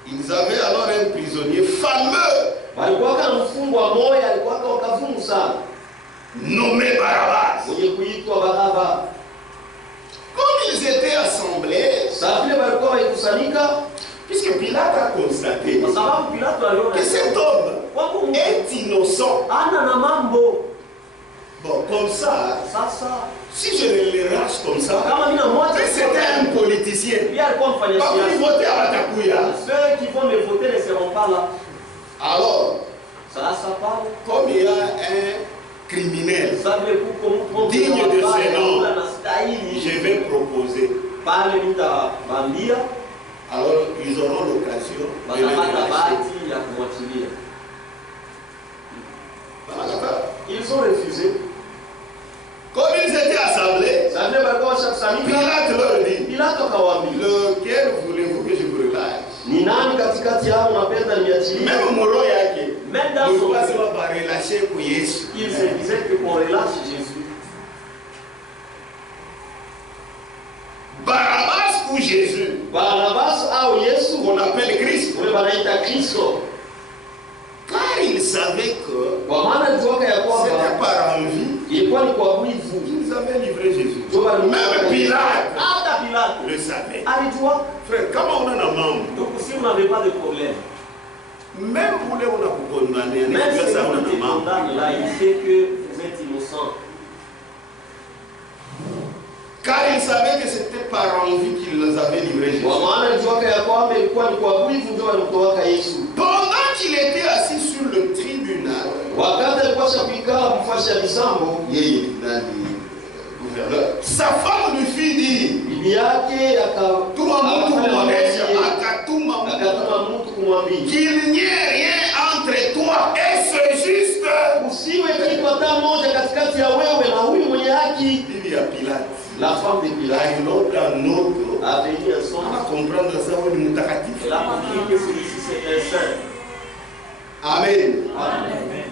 Ils avaient alors un prisonnier fameux Walikuwa na mfungwa moja alikuwa wakavumu sana. nommé Barabbas. Mwenye kuitwa Baraba. Comme ils étaient assemblés, Sasa vile walikuwa wakusanyika puisque Pilate a constaté kwa sababu Pilato aliona que cet homme kwamba est innocent. ana na mambo. Bon, comme ça, Sasa si je le lâche comme ça, kama mimi na mmoja c'était un politicien. pia alikuwa mfanya Pas pour siasa. voter à Batakuya. Ceux qui vont me voter ne seront pas là. Alors, Sasa pale comme il y a un criminel, sasa vile kuko mtu Digne de ce nom. na stahili je vais proposer. pale nitabambia Alors, ils auront l'occasion de le watapata lâcher. bahati ya kumwachilia. Ils ont refusé. Comme ils étaient assemblés, Sasa vile walikuwa washakusanyika, Pilate leur dit, Pilato akawaambia, lequel voulez-vous que je vous relâche? ni nani katikati yao unapenda niachilie? Même Moro yake, Même dans ne son pas cœur, se pas relâcher pour Yesu. il se disait que qu'on relâche Jésus. Barabbas ou Jésus, Barnabas au Yesu qu'on appelle Christ. ule wanaita Kristo. Car il savait que Kwa maana alitoka ya c'était kwamba par envie ilikuwa ni kwa wivu. qu'ils avaient livré Jésus. Ndio walimweka Même Pilate hata Pilato le savait. alijua. Frère, kama on a un membre, Donc si vous n'avez pas de problème, même pour les on a condamné, on même a si ça on vous a êtes un membre. condamné là, il sait que vous êtes innocent. Car il savait que c'était par envie qu'ils les avaient livré Jésus. Kwa maana alitoka ya kwamba ilikuwa ni kwa wivu ndio walimtoa Yesu. Pendant qu'il était assis sur le tribunal, Wakati alikuwa shapika mfashi ya misambo, yeye nani gouverneur, sa femme lui fit dire, bibi yake tuma mtu kumwonesha, akatuma mtu kumwambia, qu'il n'y ait rien entre toi et ce juste. usiwe kitu hata moja katikati ya wewe na huyu mwenye haki. Bibi ya Pilate, La femme de Pilate là une autre a venu un son. on va comprendre ça au mutakatif. Elle a compris que celui-ci c'est un saint. Amen. Amen.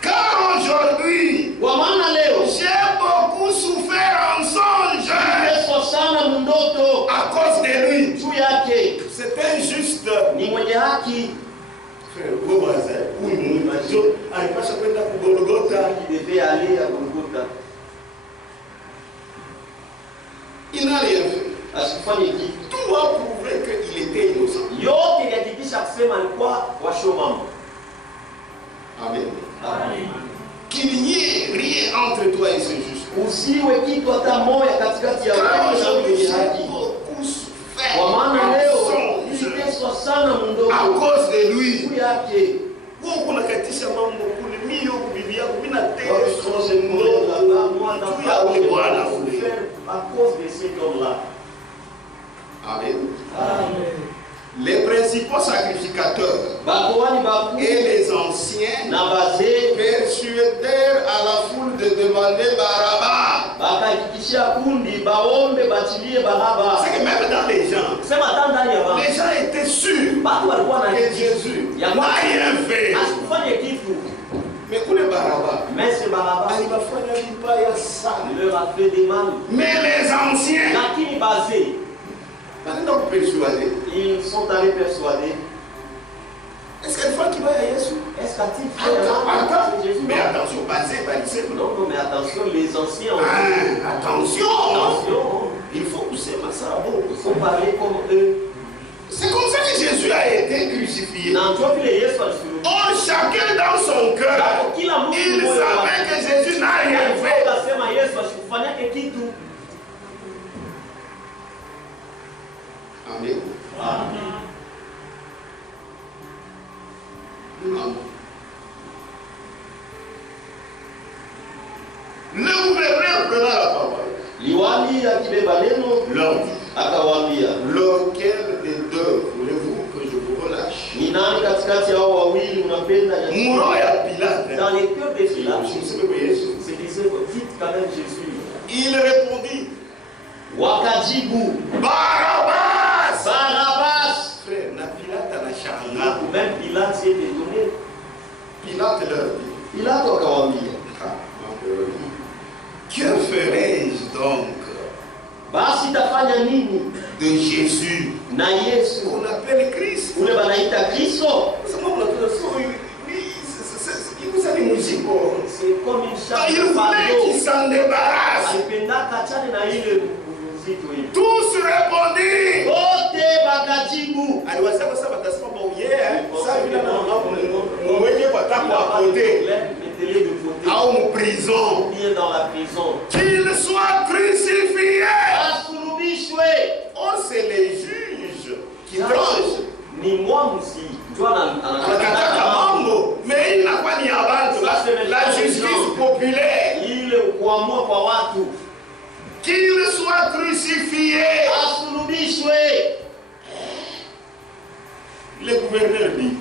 Car aujourd'hui, Kwa maana leo j'ai beaucoup souffert en songe nimeswa sana mundoto à cause de lui. juu yake. C'est injuste. Ni mwenye haki. Frère, wewe waza, huyu Mungu alipaswa kwenda ku Golgotha. Il devait aller à Golgotha. Il n'a rien fait. Asikufanye kitu. Tout a prouvé qu'il était innocent. Yote ilihakikisha kusema alikuwa washo mambo. Amen. Amen. Qu'il n'y ait rien entre toi et ce juste. Usiwe kitu hata moja katikati ya wewe Car na aujourd'hui, mwenye j'ai haki. beaucoup souffert Kwa maana en leo songe niliteswa sana à mundoto cause de lui. juu yake. Wewe unakatisha mambo kule, mimi yo bibi yako mimi na Moi, tesa ndogo juu ya wewe Bwana ule. à cause de cet homme-là. Amen. Les principaux sacrificateurs et les anciens persuadèrent à la foule de demander Barabbas. C'est que même dans les gens étaient sûrs que Jésus n'a rien fait. Mais où est Barabbas? Il leur a fait des mal. Mais les anciens, ils sont allés persuader. Est-ce qu'il faut qu'il vaya à Jésus? Est-ce qu'a-t-il fait Jésus? Mais attention, non, mais attention, les anciens ont attention. Il faut pousser ma sœur. Il faut parler comme eux. C'est comme ça que Jésus a été crucifié. Or, chacun dans son cœur, il savait que Jésus n'a rien fait. Amen. Non. Le gouverneur prenant la parole leur dit, lequel des deux voulez-vous que je vous relâche? Mourant à Pilate. Dans les cœurs des Pilate, se disait, dites quand même Jésus. Il répondit, Wakajibu, Barabbas! Barabbas! Frère, na Pilate na shanga. Même Pilate s'est détourné. Pilate leur dit, Pilate akawambia, que ferais-je donc basi tafanya nini de Jésus na Yesu qu'on appelle Christ? ule banaita Kristo? C'est comme une charge. Il voulait qu'il s'en débarrasse. Alipendaka achane na ile mzito hii. Tous répondirent. Wote bakajibu. Aliwasema sasa batasema bon yeah. Ça vient dans mwenye kwa tapo à côté. Mettez-les de côté. En prison. Bien dans la prison. Qu'il soit crucifié. Asulubishwe. Oh, c'est les juges qui tranchent. Ni mwamuzi. Anakataka mambo. Mais il n'a pas ni avant la justice populaire. Ile kuamua kwa watu. Qu'il soit crucifié. Asulubishwe. Le gouverneur dit,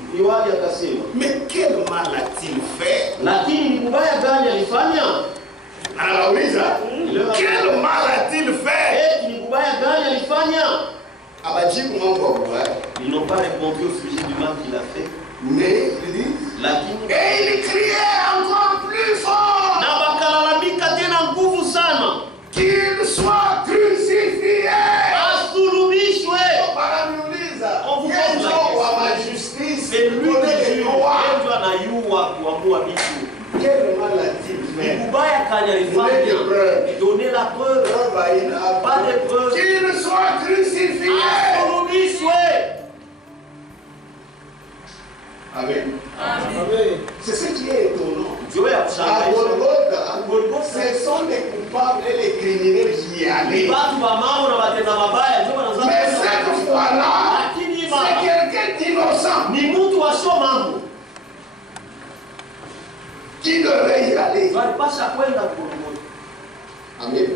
mais quel mal a-t-il fait? Quel mal a-t-il fait? Ils n'ont pas répondu au sujet du mal qu'il a fait. Mais il dit, et il criait encore plus fort qu'il soit crucifié. On vous pose la justice. C'est lui qui quel mal a-t-il fait? Donner la preuve. Pas de preuve. Qu'il soit crucifié. Amen. C'est ce qui est étonnant. À Golgotha, ce sont les coupables et les criminels qui y allaient. Mais cette fois-là, c'est quelqu'un d'innocent qui devait y aller. Amen.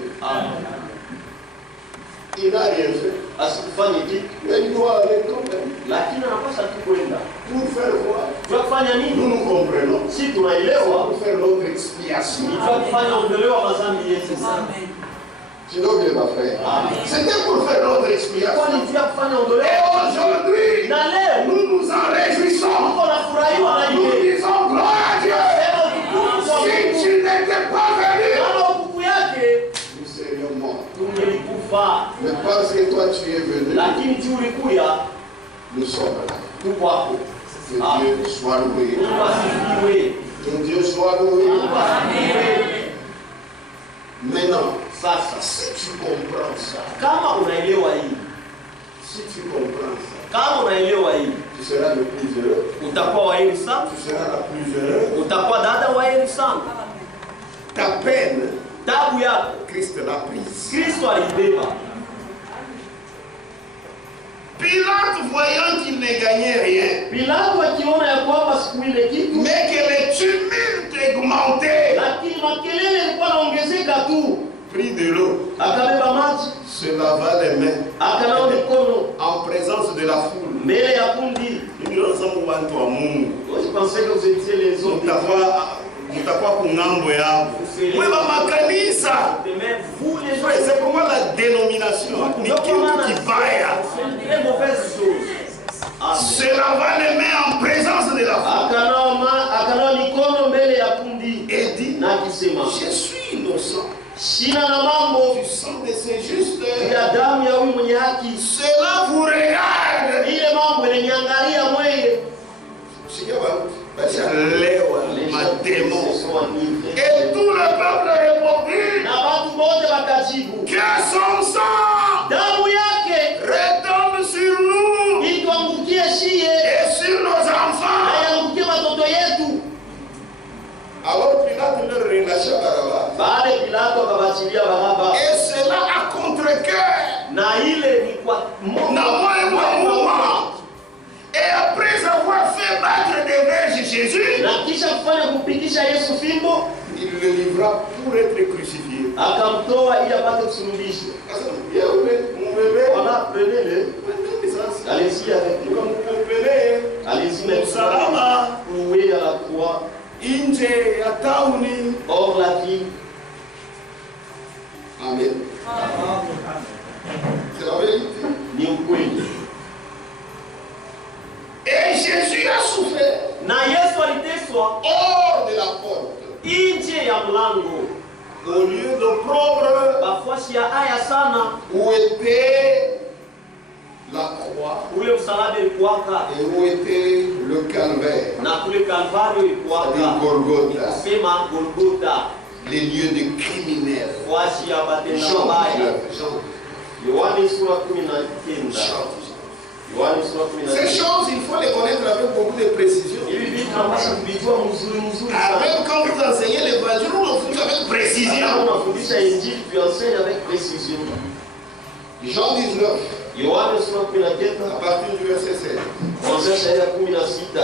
Il n'a rien fait. Mais il doit aller quand même. Pour faire quoi? Nous nous comprenons. Pour faire notre expiation. Sinon, il va faire. C'était pour faire notre expiation. Et aujourd'hui, nous nous en réjouissons. Nous disons gloire à Dieu. Si tu n'étais pas venu, nous serions morts. Mais parce que toi tu es venu, nous sommes là. Que Dieu soit loué. Que Dieu soit loué. Maintenant, si tu comprends ça, si tu comprends ça, tu seras le plus heureux. Tu seras la plus heureuse. Ta peine, Christ l'a prise. Pilate, voyant qu'il ne gagnait rien, mais que le tumulte augmentait, prit de l'eau, se lava les mains akanawa mikono en présence de la foule. mbele ya kundi. Nous sommes bantu wa Mungu. Je pensais que vous étiez les autres. Mutakuwa kungambo yao. Mwe ba makanisa. Mais vous les autres, C'est pour moi la dénomination. Ni kitu kibaya. c'est une très mauvaise chose. Se laver les mains en présence de la foule. Akanawa mikono mbele ya kundi. Et dit, Na akisema, je suis innocent. shina na mambo Du sang de ces justes. ya damu ya huyu mwenye haki. Cela vous regarde. Ile mambo inaniangalia mweye. Et tout le peuple répondit Na watu wote wakajibu, que son sang damu yake retombe sur nous ituangukie shie et sur nos na enfants. yangukie watoto yetu. Alors Pilate leur relâcha Barabbas. Baada Pilato akabachilia Baraba. Et cela à contre-cœur. Na ile ni kwa mouvement. Et après avoir fait battre des verges Jésus, na kisha kufanya kupitisha Yesu fimbo, il le livra pour être crucifié. akamtoa ili apate kusulubishwa. Voilà, prenez-le. Allez-y avec nous. Allez-y maintenant. Cloué à la croix. Hors la vie. Amen. C'est la vérité. Ni ukweli. Et Jésus a souffert Na Yesu aliteswa hors de la porte. nje ya mlango. Au lieu d'opprobre Bafuasi ya aya sana, où était la croix ule msalaba ilikuwaka et où était le calvaire, na kule Kalvario c'est-à-dire ilikuwaka. Golgotha, Sema Golgotha, les lieux de criminels. fuasi ya batenda Jean mabaya. 19, Yohane sura 19. Jean. Yohane sura Ces 19. choses, il faut les connaître avec beaucoup de précision. Hivi vitu tunapaswa kuvijua mzuri sana. Même quand vous enseignez l'évangile, vous l'enseignez avec Kama précision. unafundisha injili tuenseigne avec précision. Jean 19, Yohane sura à 19 partir du verset 7. kuanzia shairi ya 16.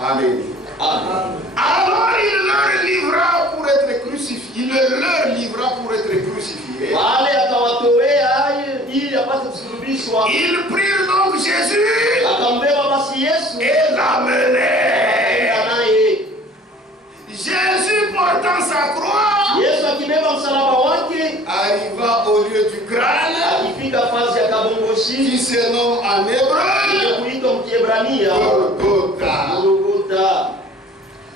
Amen. Amen. Alors il leur livra pour être crucifié. Il leur livra pour être crucifié. Wale akawatowea ili apate kusulubishwa. Ils prirent donc Jésus Akambeba basi Yesu et l'amenèrent. naye. Jésus portant sa croix Yesu akibeba msalaba wake arriva au lieu du crâne akifika fasi ya qui kabongoshi se nomme en hébreu kuitwa Mkiebrania Golgotha. Golgotha.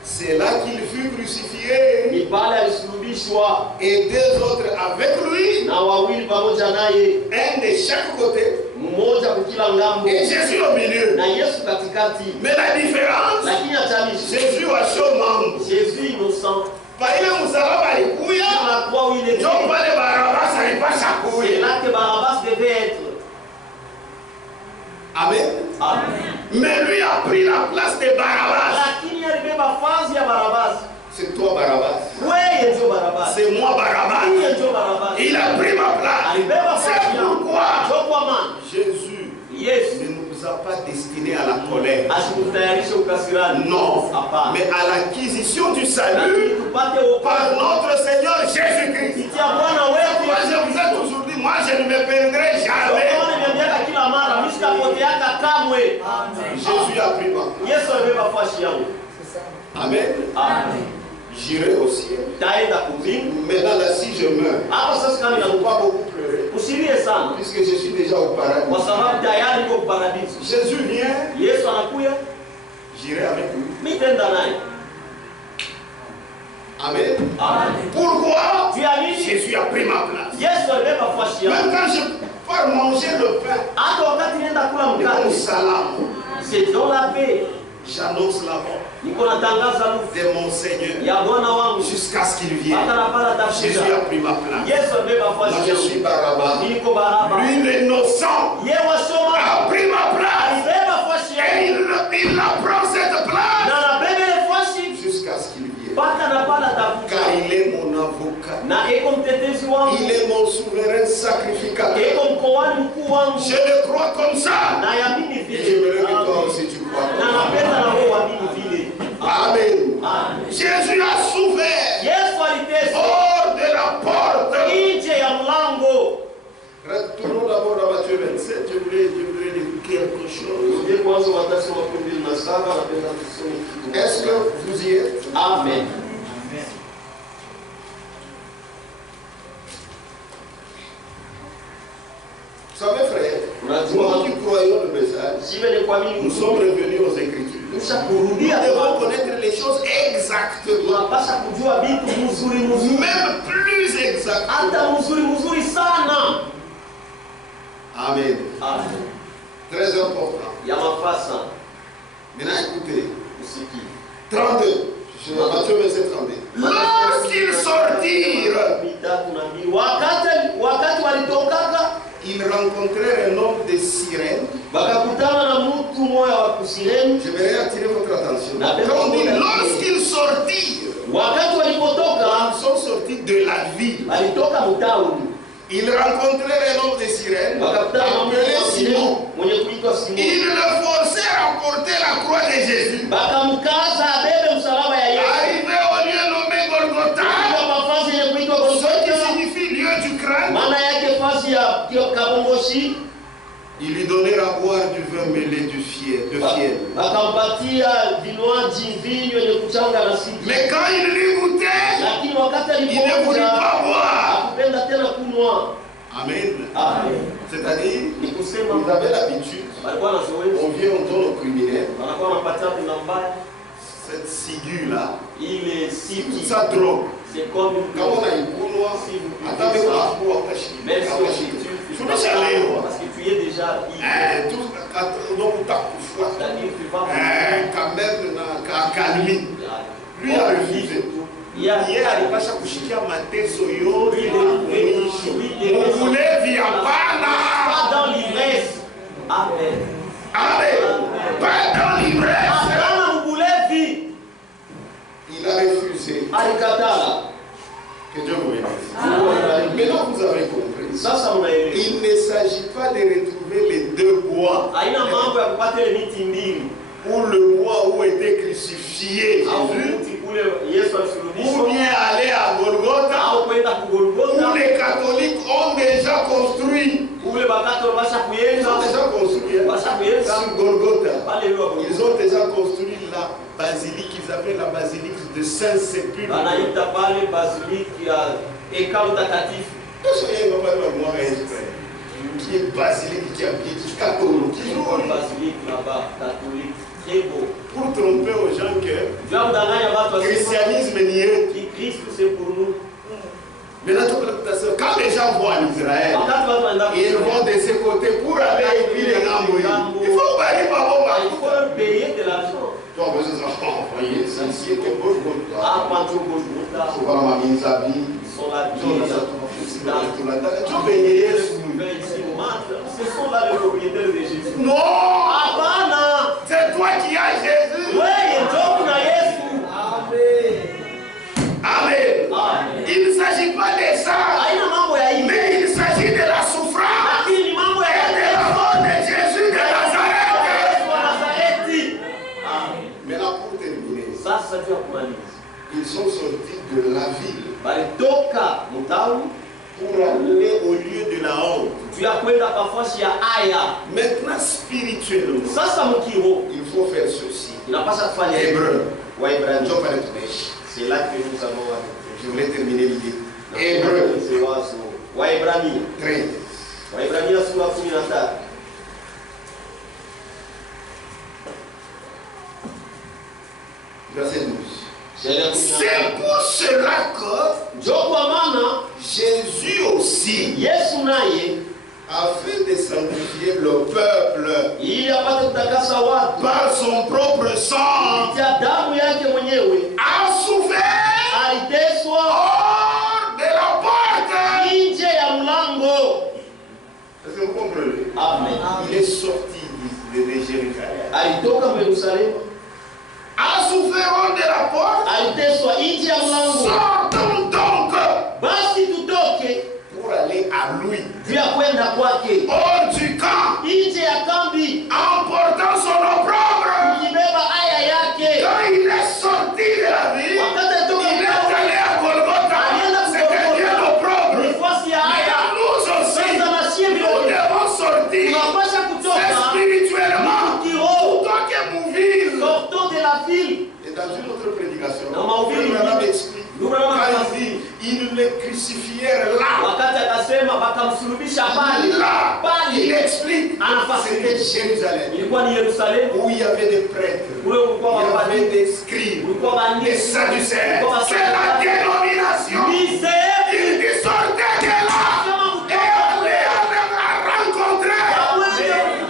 C'est là qu'il fut crucifié Ni pale alisulubishwa et deux autres avec lui, na wawili pamoja naye, un de chaque côté mmoja kwa kila ngambo et Jésus au milieu. na Yesu katikati. Mais la différence, Lakini atalishi Jésus wa shomambo. Jésus innocent Pa ile msalaba alikuya, la croix où il est ndio pale Barabas alipasha c'est kuya. là que Barabbas devait être. Amen. Amen. Mais lui a pris la place de Barabas. Lakini alibeba fasi ya Barabbas. C'est toi Barabas. Wewe ndio Barabbas. C'est moi Barabas. Yeye ndio Barabbas. Il a pris ma place. Alibeba C'est fasi ya. pourquoi Ndio kwa maana Jésus Yesu ne nous a pas destinés à la colère. asikutayarishe ukasirani. Non. Hapana. Mais à l'acquisition du salut Lakini tupate par wokovu notre Seigneur Jésus-Christ. kupitia Bwana wetu Moi, je vous ai toujours dit, moi, je ne me perdrai jamais. nimeambiaka kila mara mimi sitapoteaka kamwe. Jésus a pris ma place. Yesu alibeba fasi yangu. Amen. Amen. J'irai au ciel. Taenda kuzimu. Maintenant, là, si je meurs, Hapa sasa kama il ne faut inakuwa pas beaucoup pleurer. usilie sana Puisque je suis déjà au paradis. kwa sababu tayari niko paradiso. Jésus vient, Yesu anakuya, j'irai avec lui. mimi tenda naye. Amen. Amen. Pourquoi Tu as dit Jésus a pris ma place. Yesu alibeba fasi Même yangu. quand je pars manger le pain Hata wakati nenda kula de mon mkate, salam, c'est dans la paix. j'annonce la mort Niko natangaza lufu de mon Seigneur ya Bwana wangu jusqu'à ce qu'il vienne. hata napata Jésus tafuta. a pris ma place. Yesu alibeba Moi, fasi je suis yangu. Barabas. Niko Baraba. Lui, l'innocent, Yeye wasoma a pris ma place. alibeba fasi Et yangu. il la prend cette place Na nabebe ile fasi jusqu'à ce qu'il vienne. mpaka napata tafuta. Car il est mon avocat. Na eko mtetezi wangu. Il est mon souverain sacrificateur. Eko mkoani mkuu wangu. Je le crois comme ça. Na yamini Et j'aimerais que toi vile. aussi tu crois Na comme ça. napenda na wewe uamini vile. Amen. Amen. Jésus a souffert Yesu aliteswa hors de la porte. nje ya mlango. Est-ce que vous y êtes? Amen. Vous savez, frère, nous qui croyons le message, nous sommes revenus aux Écritures. Nous devons connaître les choses exactement. Même plus exactement. Amen. Très important. Maintenant, écoutez. 32. Matthieu verset 32. Lorsqu'ils sortirent, ils rencontrèrent un homme de Cyrène. J'aimerais attirer votre attention. Quand on dit lorsqu'ils sortirent, ils sont sortis de la ville. Ils rencontrèrent un homme de Cyrène appelé Simon. Ils le forcèrent à porter la croix de Jésus. Arrivé au lieu nommé Golgotha, ce qui signifie lieu du crâne, ils lui donnèrent à boire du vin mêlé de fiel. Mais quand il lui goûtait, il ne voulut pas boire. Amen. C'est-à-dire, ils avaient l'habitude, on vient, on donne aux criminels cette ciguë-là, toute sa drogue. Quand on a une peau noire, attendez qu'on a pour même si tu parce que tu es déjà quand même, lui a refusé. Hier, il passe à kushikia mateso yote. On voulait via pas dans l'ivresse. Amen. Amen. Pas dans l'ivresse. Il a refusé. Que Dieu vous bénisse. Maintenant vous avez compris. Il ne s'agit pas de retrouver les deux bois. Ou le bois où était crucifié Jésus. Ou bien aller à Golgotha. Où les catholiques ont déjà construit. Ils ont déjà construit sur Golgotha. Ils ont déjà construit la basilique qu'ils appellent la basilique de Saint-Sépulcre. Qui est basilique, qui est catholique. Très beau. Pour tromper aux gens que le christianisme n'y est. Christ c'est pour nous. Maintenant, quand les gens vont en Israël, ils vont de ce côté pour aller à l'île de Namboui. Il faut payer de l'argent. Donc, vous voyez, c'est un peu bon. Souvent, ma mise à vie. Ce sont là les propriétaires de Jésus. Non! C'est toi qui as Jésus. Amen. Il ne s'agit pas de ça. Mais il s'agit de la souffrance et de la mort de Jésus de Nazareth. Maintenant, pour terminer, ils sont sortis de la ville pour aller au lieu de la honte. Maintenant, spirituellement, il faut faire ceci. Hébreu. C'est là que nous allons. Je voulais terminer l'idée. Hébreu. 13. Verset 12. C'est pour cela que Jésus aussi, afin de sanctifier le peuple par son propre sang, a souffert hors de la porte. Est-ce que vous comprenez? Amen. Il est sorti de Jérusalem. A souffert hors de la porte. Sortons donc pour aller à lui. Hors du camp. En portant son opprobre. Quand il est sorti de la ville, il est allé à Golgotha. C'était bien l'opprobre. Mais nous aussi, nous devons sortir spirituellement Dans une autre prédication, Na mahubiri Frère Branham ingine, explique, ndugu Branham quand il akasema, dit, ils le crucifièrent là. wakati akasema wakamsulubisha pale Là, il pale, explique, anafasiri c'était Jérusalem, ilikuwa ni Yerusalemu, où il y avait des prêtres, kule kulikuwa il y avait wafalme, des scribes, kulikuwa des waandishi, sadducéens. kulikuwa C'est la dénomination. ni sehemu Il sortait de là et allait à rencontrer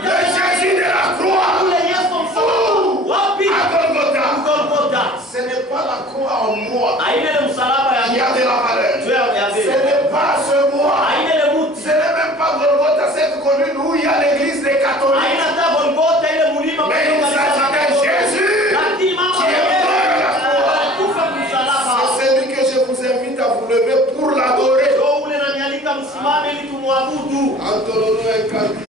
le Jésus de la croix ule Yesu msalaba wapi? à Golgotha. Golgotha. Ce n'est pas la croix en moi Haina ile msalaba qui a de la valeur. ya Ce mbele, n'est pas ce moi. haina ile muti, Ce n'est même pas Golgotha, cette commune où il y a l'église des catholiques. haina hata Golgotha ile mulima Mais il s'agit de Jésus lakini mama qui est mort à la croix. alikufa msalaba. C'est celui que je vous invite à vous lever pour l'adorer. Ndio ule nanialika msimame ili tumwabudu. Entonnons-nous un cantique.